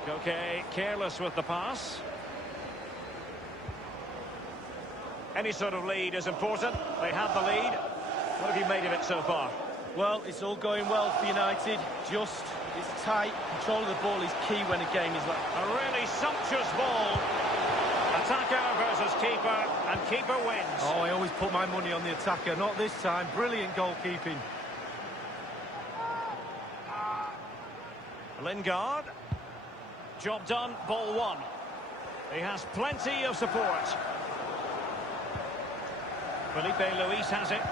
Koke careless with the pass. Any sort of lead is important. They have the lead. What have you made of it so far? Well, it's all going well for United. It's tight. Control of the ball is key when a game is like... A really sumptuous ball. Attacker versus keeper, and keeper wins. Oh, I always put my money on the attacker. Not this time. Brilliant goalkeeping. Lingard. Job done, ball one. He has plenty of support. Felipe Luis has it.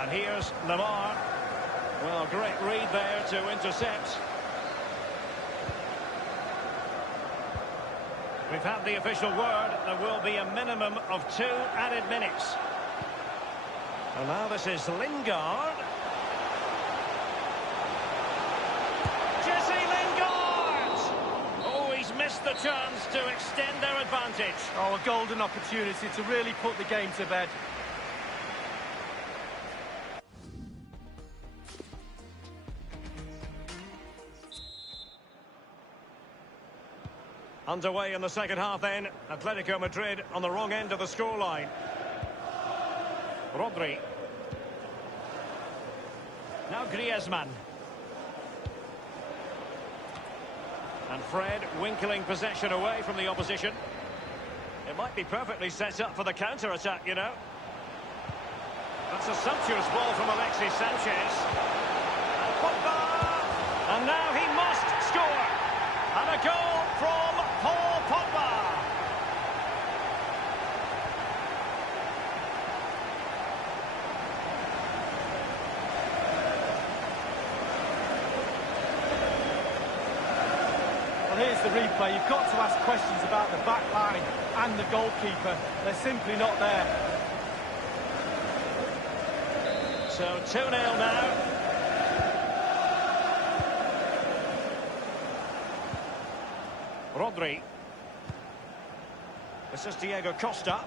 And here's Lamar. Well, great read there to intercept. We've had the official word. There will be a minimum of 2 added minutes. And now this is Lingard. Jesse Lingard! Oh, he's missed the chance to extend their advantage. Oh, a golden opportunity to really put the game to bed. Underway in the second half then. Atletico Madrid on the wrong end of the scoreline. Rodri. Now Griezmann. And Fred winkling possession away from the opposition. It might be perfectly set up for the counter-attack, you know. That's a sumptuous ball from Alexis Sanchez. And Pogba! And now he must score! And a goal from Paul Pogba! Well, here's the replay. You've got to ask questions about the back line and the goalkeeper. They're simply not there. So 2-0 now. Rodri. This is Diego Costa.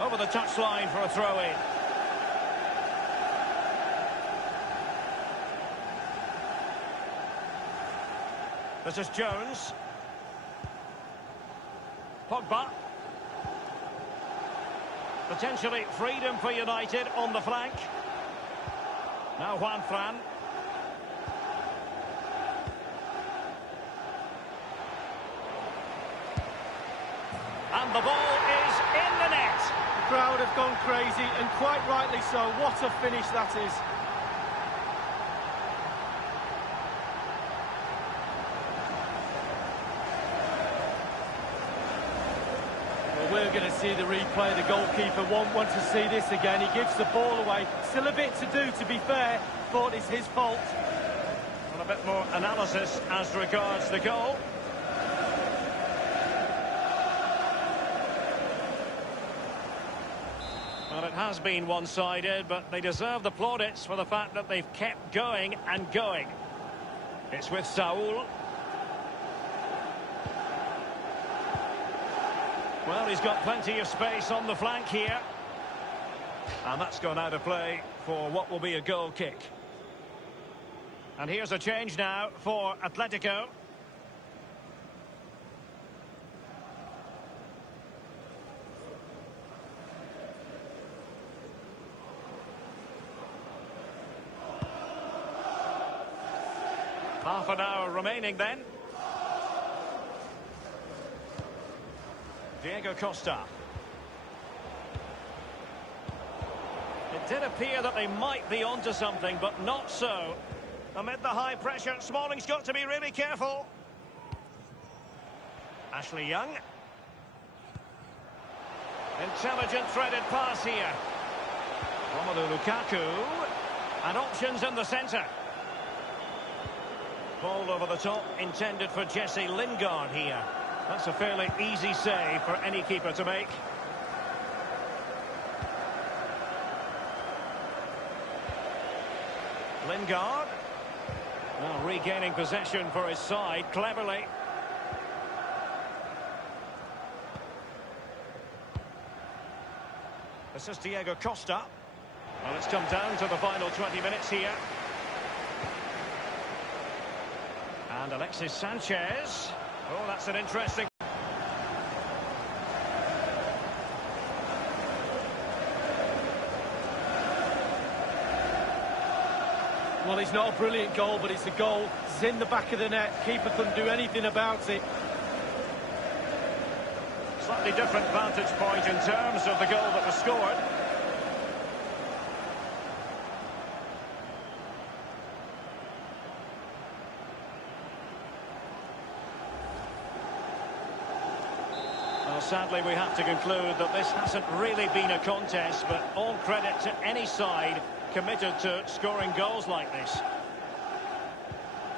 Over the touchline for a throw-in. This is Jones. Pogba. Potentially freedom for United on the flank. Now Juan Fran. And the ball is in the net. The crowd have gone crazy, and quite rightly so. What a finish that is. Well, we're going to see the replay. The goalkeeper won't want to see this again. He gives the ball away. Still a bit to do, to be fair, but it's his fault. And a bit more analysis as regards the goal. Well, it has been one-sided, but they deserve the plaudits for the fact that they've kept going and going. It's with Saul. Well, he's got plenty of space on the flank here. And that's gone out of play for what will be a goal kick. And here's a change now for Atletico. Half an hour remaining then. Diego Costa. It did appear that they might be onto something, but not so. Amid the high pressure, Smalling's got to be really careful. Ashley Young. Intelligent threaded pass here. Romelu Lukaku. And options in the centre. Ball over the top, intended for Jesse Lingard here. That's a fairly easy save for any keeper to make. Lingard. Now regaining possession for his side, cleverly. This is Diego Costa. Well, it's come down to the final 20 minutes here. And Alexis Sanchez. Oh, that's an interesting... Well, it's not a brilliant goal, but it's a goal. It's in the back of the net. Keeper couldn't do anything about it. Slightly different vantage point in terms of the goal that was scored. Well, sadly, we have to conclude that this hasn't really been a contest, but all credit to any side committed to scoring goals like this.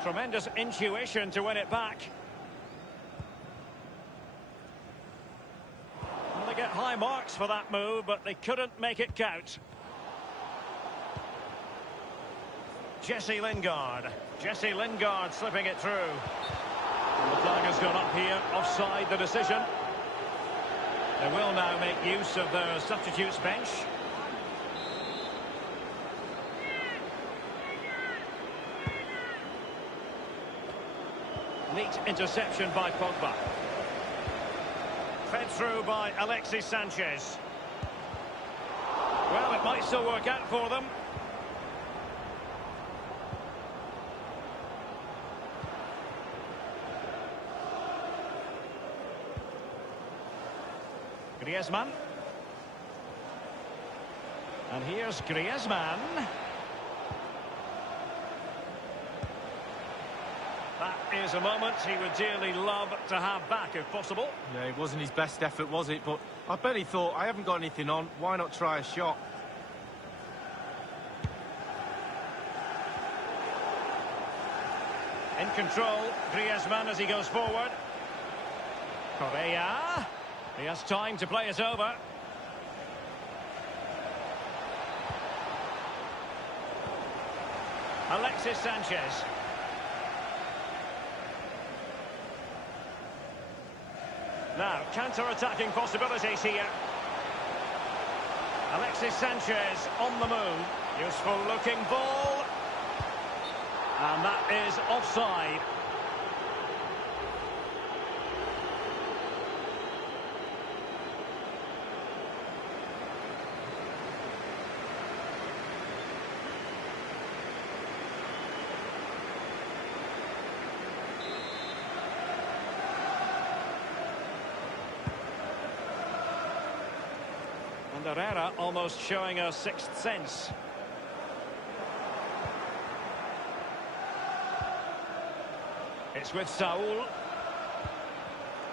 Tremendous intuition to win it back. Well, they get high marks for that move, but they couldn't make it count. Jesse Lingard. Jesse Lingard slipping it through. And the flag has gone up here, offside the decision. They will now make use of their substitutes bench. Neat interception by Pogba. Fed through by Alexis Sanchez. Well, it might still work out for them. Griezmann. And here's Griezmann. That is a moment he would dearly love to have back if possible. Yeah, it wasn't his best effort, was it? But I bet he thought, I haven't got anything on, why not try a shot? In control, Griezmann as he goes forward. Correa. He has time to play it over. Alexis Sanchez. Now, counter-attacking possibilities here. Alexis Sanchez on the move. Useful-looking ball. And that is offside. And Herrera almost showing a sixth sense. It's with Saul.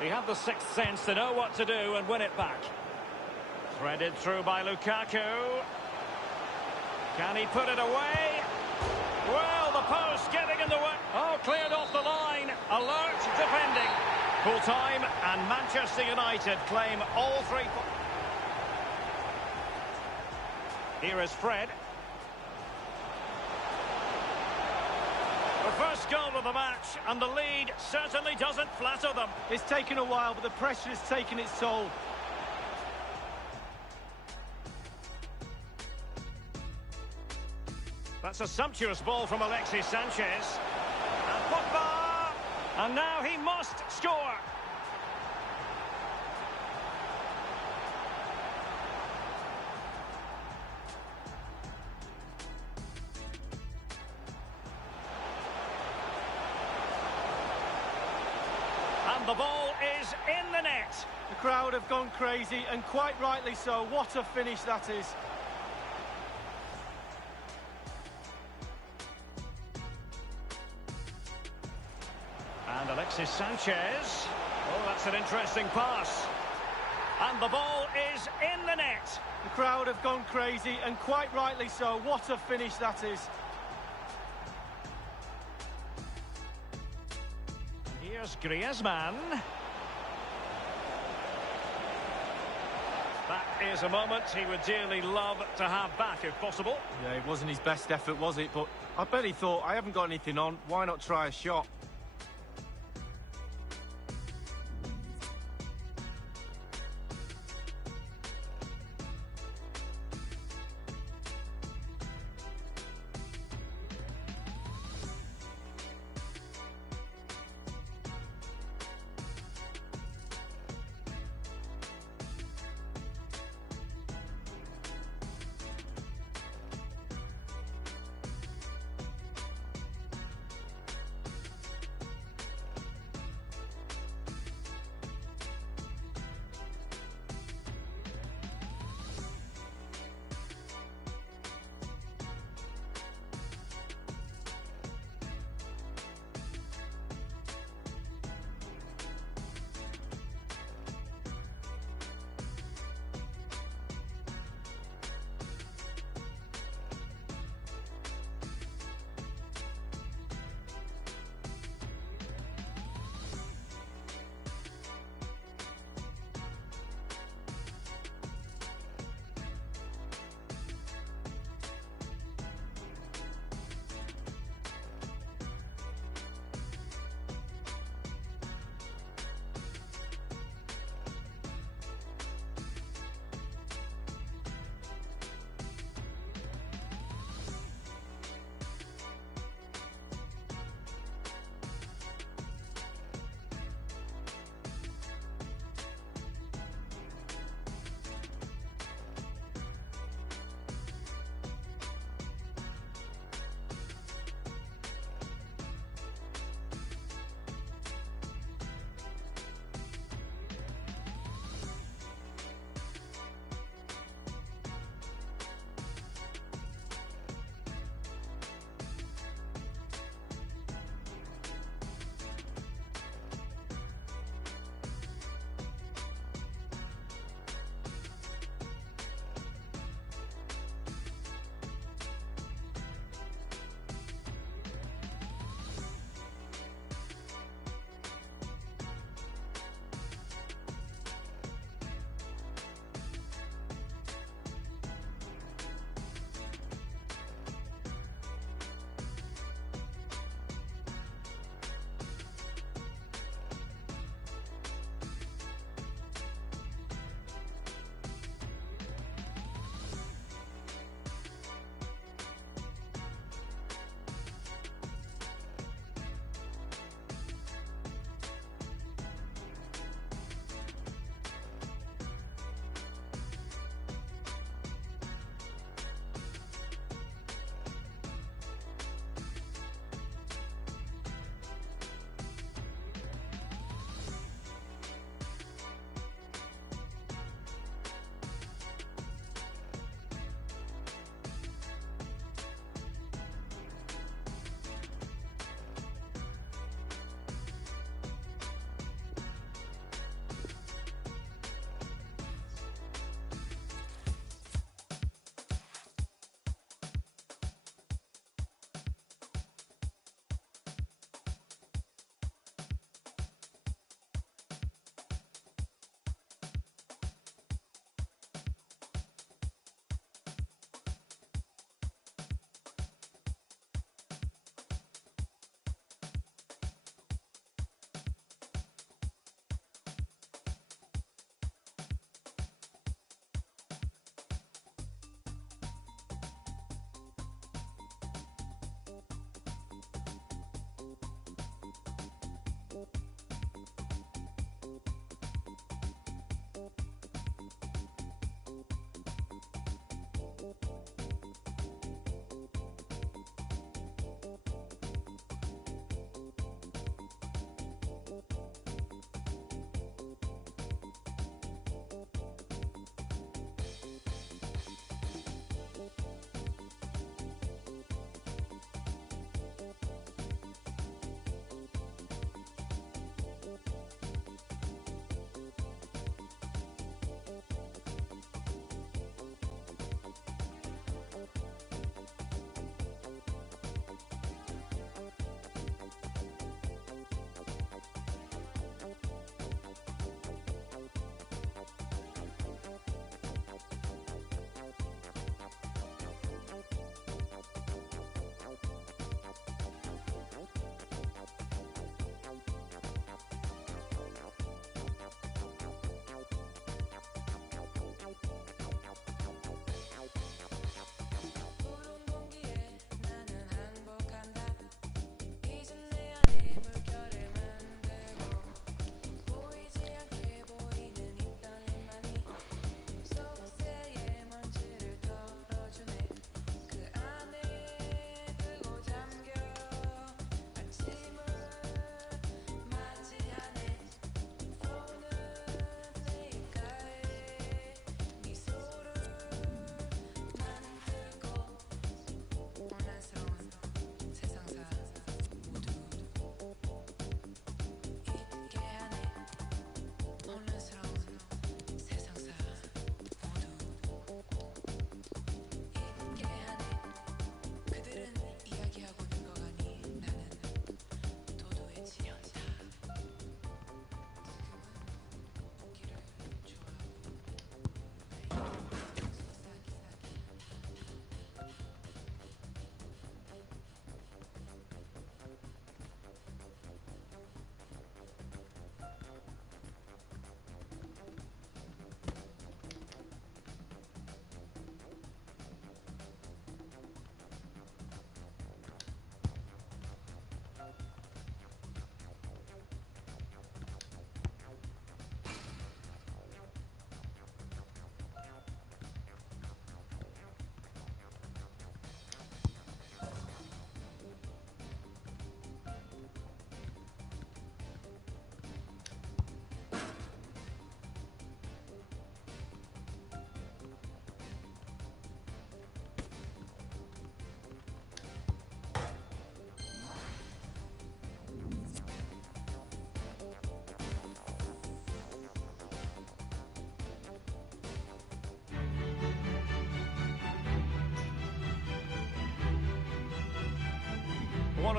He had the sixth sense to know what to do and win it back. Threaded through by Lukaku. Can he put it away? Well, the post getting in the way. Oh, cleared off the line. Alert defending. Full time, and Manchester United claim all 3 points. Here is Fred. The first goal of the match, and the lead certainly doesn't flatter them. It's taken a while, but the pressure has taken its toll. That's a sumptuous ball from Alexis Sanchez. And Pogba! And now he must score. And the ball is in the net. The crowd have gone crazy, and quite rightly so. What a finish that is. And Alexis Sanchez. Oh, that's an interesting pass. And the ball is in the net. The crowd have gone crazy, and quite rightly so. What a finish that is. Here's Griezmann. That is a moment he would dearly love to have back if possible. Yeah, it wasn't his best effort, was it? But I bet he thought, I haven't got anything on, why not try a shot?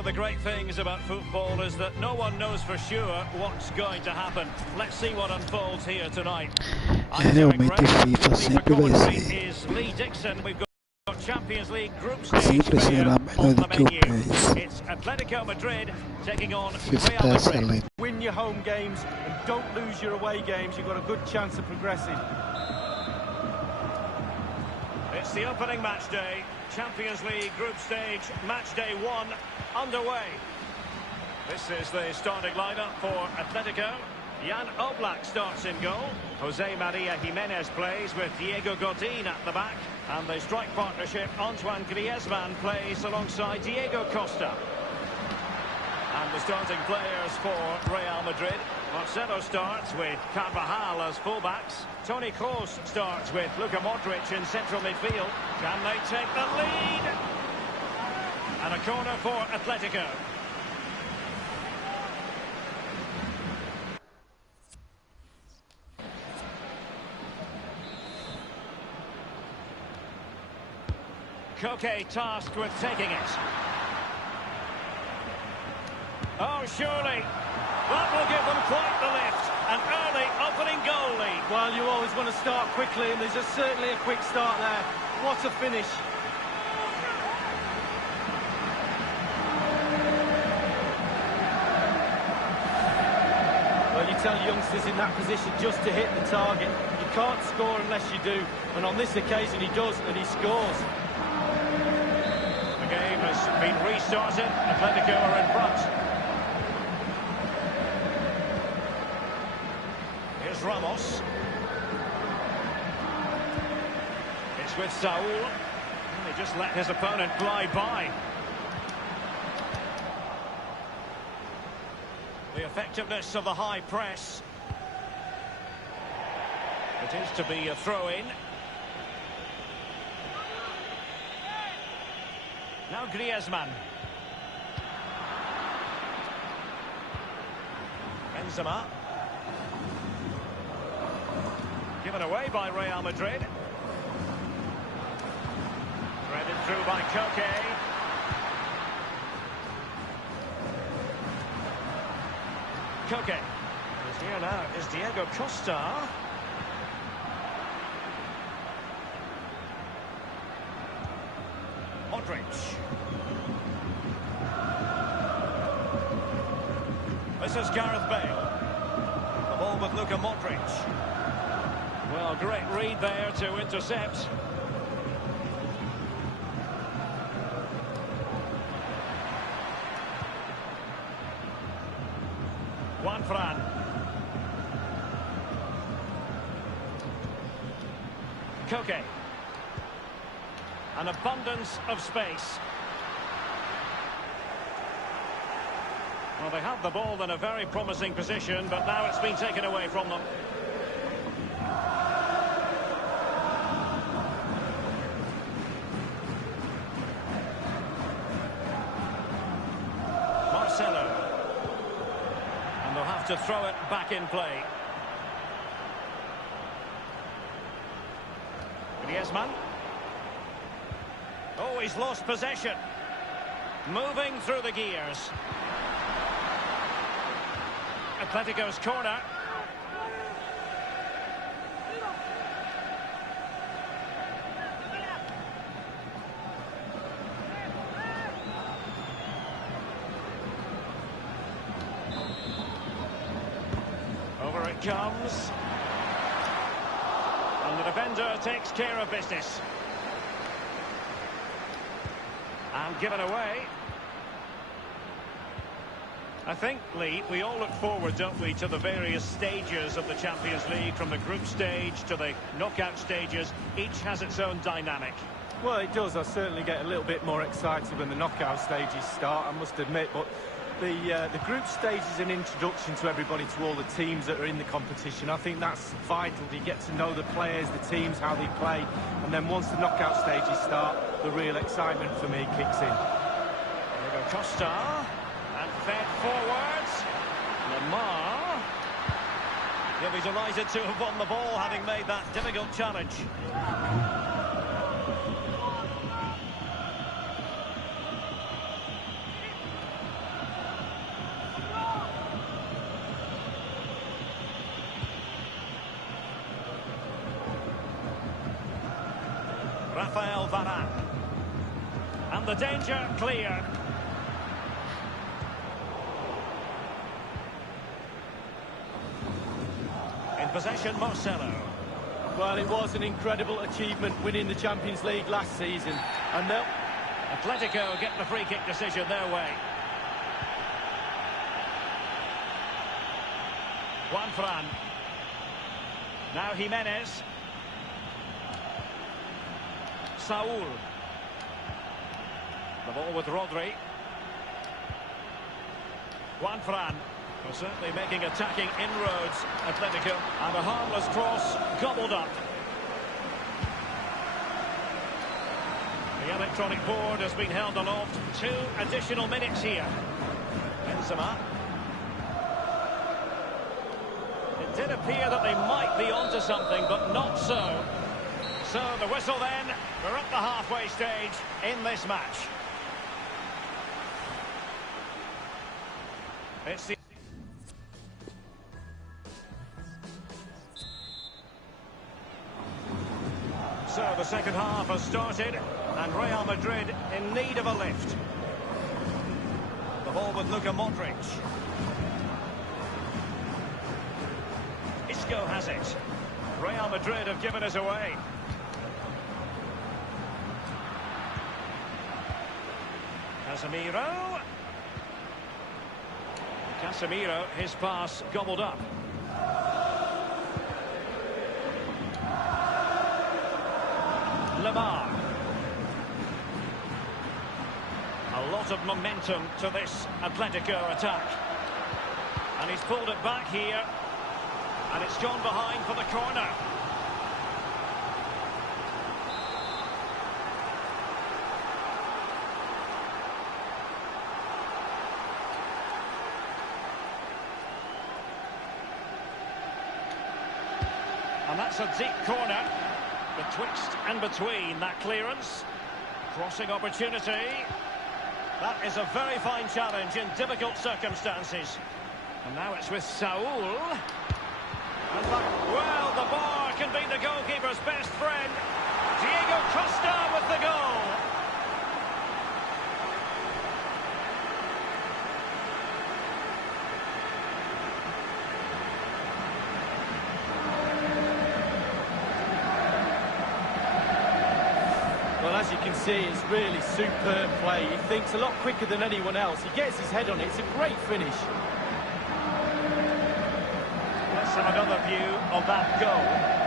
of the great things about football is that no one knows for sure what's going to happen. Let's see what unfolds here tonight. Realmente FIFA sempre vai ser, Is Lee Dixon. We've got Champions League group stage sempre será melhor do que o PES. It's Atletico Madrid taking on FIFA Real tá Madrid. excelente. Win your home games and don't lose your away games. You've got a good chance of progressing. It's the opening match day. Champions League group stage, match day 1 underway. This is the starting lineup for Atletico. Jan Oblak starts in goal. Jose Maria Jimenez plays with Diego Godin at the back. And the strike partnership, Antoine Griezmann plays alongside Diego Costa. And the starting players for Real Madrid. Marcelo starts with Carvajal as fullbacks. Toni Kroos starts with Luka Modric in central midfield. Can they take the lead? And a corner for Atletico. Koke tasked with taking it. Oh, surely. That will give them quite the lift. An early opening goal lead. Well, you always want to start quickly, and there's certainly a quick start there. What a finish. Well, you tell youngsters in that position just to hit the target. You can't score unless you do. And on this occasion, he does, and he scores. The game has been restarted. Atletico are in front. Here's Ramos. It's with Saul. And he just let his opponent glide by. The effectiveness of the high press. It is to be a throw-in. Now Griezmann. Benzema. Given away by Real Madrid. Threaded through by Koke. Koke. Is here now is Diego Costa. Modric. This is Gareth Bale. The ball with Luka Modric. Well, great read there to intercept. Juan Fran. Koke. An abundance of space. Well, they have the ball in a very promising position, but now it's been taken away from them. Marcelo. And they'll have to throw it back in play. Griezmann. Oh, he's lost possession. Moving through the gears. Atletico's corner. Over it comes. And the defender takes care of business. And given away. I think, Lee, we all look forward, don't we, to the various stages of the Champions League, from the group stage to the knockout stages. Each has its own dynamic. Well, it does. I certainly get a little bit more excited when the knockout stages start, I must admit. But the group stage is an introduction to everybody, to all the teams that are in the competition. I think that's vital. You get to know the players, the teams, how they play. And then once the knockout stages start, the real excitement for me kicks in. Diego Costa. And fed forwards. Lamar. He'll be delighted to have won the ball, having made that difficult challenge. Rafael Varane. And the danger clear. In possession, Marcelo. Well, it was an incredible achievement winning the Champions League last season. And they'll... Atletico get the free kick decision their way. Juan Fran. Now Jimenez. Saul. The ball with Rodri. Juan Fran. Well, certainly making attacking inroads, Atletico. And a harmless cross gobbled up. The electronic board has been held aloft. 2 additional minutes here. Benzema. It did appear that they might be onto something, but not so. So the whistle then. We're at the halfway stage in this match. It's the... So the second half has started, and Real Madrid in need of a lift. The ball with Luka Modric. Isco has it. Real Madrid have given us away. Casemiro, his pass gobbled up. Lamar. A lot of momentum to this Atletico attack. And he's pulled it back here. And it's gone behind for the corner. And that's a deep corner. Betwixt and between that clearance. Crossing opportunity. That is a very fine challenge in difficult circumstances. And now it's with Saul. And well, the bar can be the goalkeeper's best friend. Diego Costa with the goal. Well, as you can see, it's really superb play. He thinks a lot quicker than anyone else. He gets his head on it. It's a great finish. Let's have another view of that goal.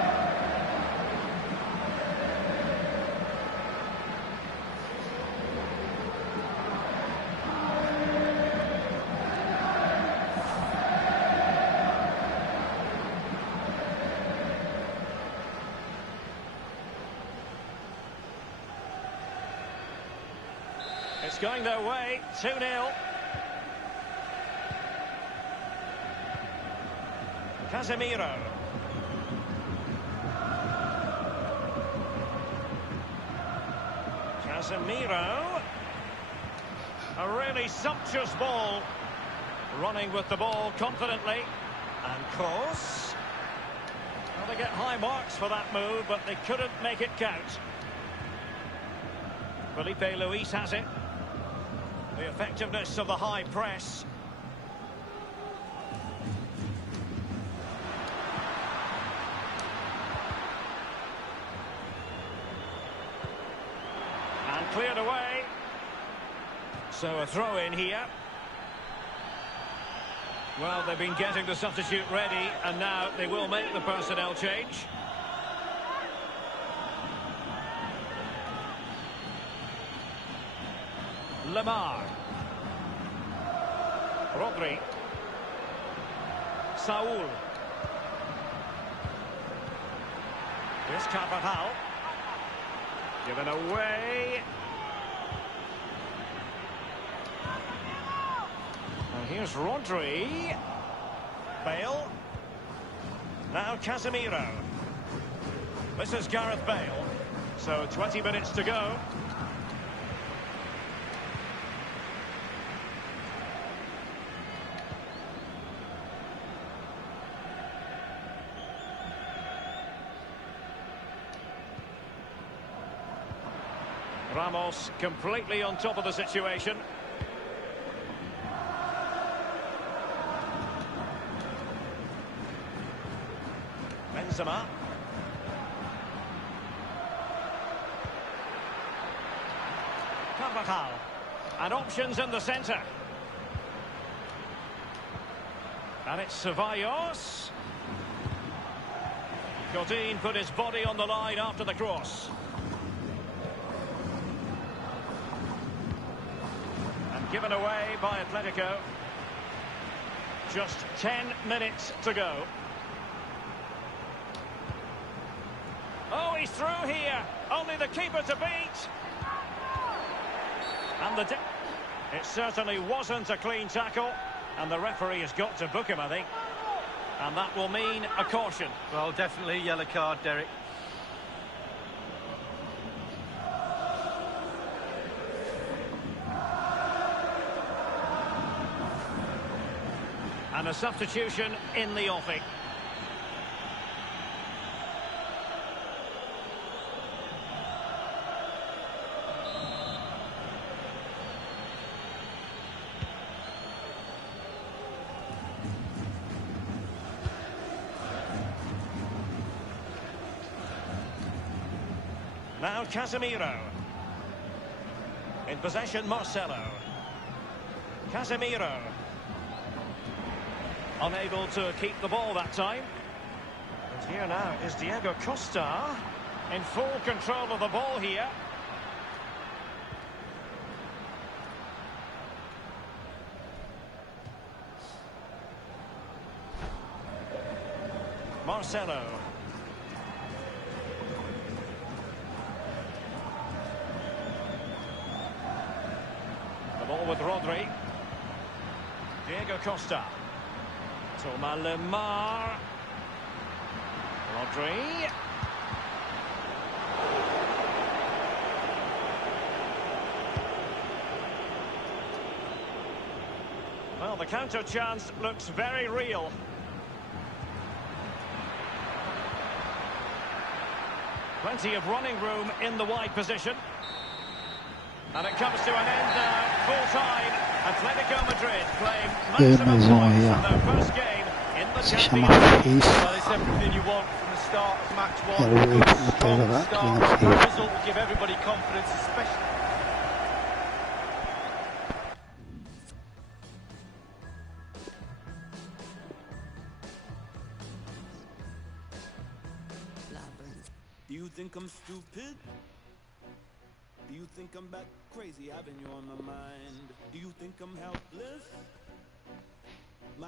It's going their way, 2-0. Casemiro. Casemiro. A really sumptuous ball. Running with the ball confidently. And Kos. Well, they get high marks for that move, but they couldn't make it count. Felipe Luis has it. The effectiveness of the high press. And cleared away. So a throw in here. Well, they've been getting the substitute ready, and now they will make the personnel change. Lamar. Rodri. Saul. Here's Carvajal. Given away. And here's Rodri. Bale. Now Casemiro. This is Gareth Bale. So 20 minutes to go. Ramos completely on top of the situation. Benzema. Carvajal. And options in the centre. And it's Ceballos. Godin put his body on the line after the cross. And given away by Atletico. Just 10 minutes to go. Oh, he's through here. Only the keeper to beat. And it certainly wasn't a clean tackle. And the referee has got to book him, I think. And that will mean a caution. Well, definitely a yellow card, Derek. And a substitution in the offing. Now Casemiro. In possession, Marcelo. Casemiro. Unable to keep the ball that time. And here now is Diego Costa. In full control of the ball here. Marcelo. The ball with Rodri. Diego Costa. Thomas Lemar. Rodri. Well, the counter chance looks very real. Plenty of running room in the wide position. And it comes to an end now, full time. Atletico Madrid playing maximum points in their first game in the Champions League. Well, it's everything you want from the start of match one. Good, strong start. The result will give everybody confidence, especially. Do you think I'm stupid? Do you think I'm back crazy having you on my mind? Do you think I'm helpless? My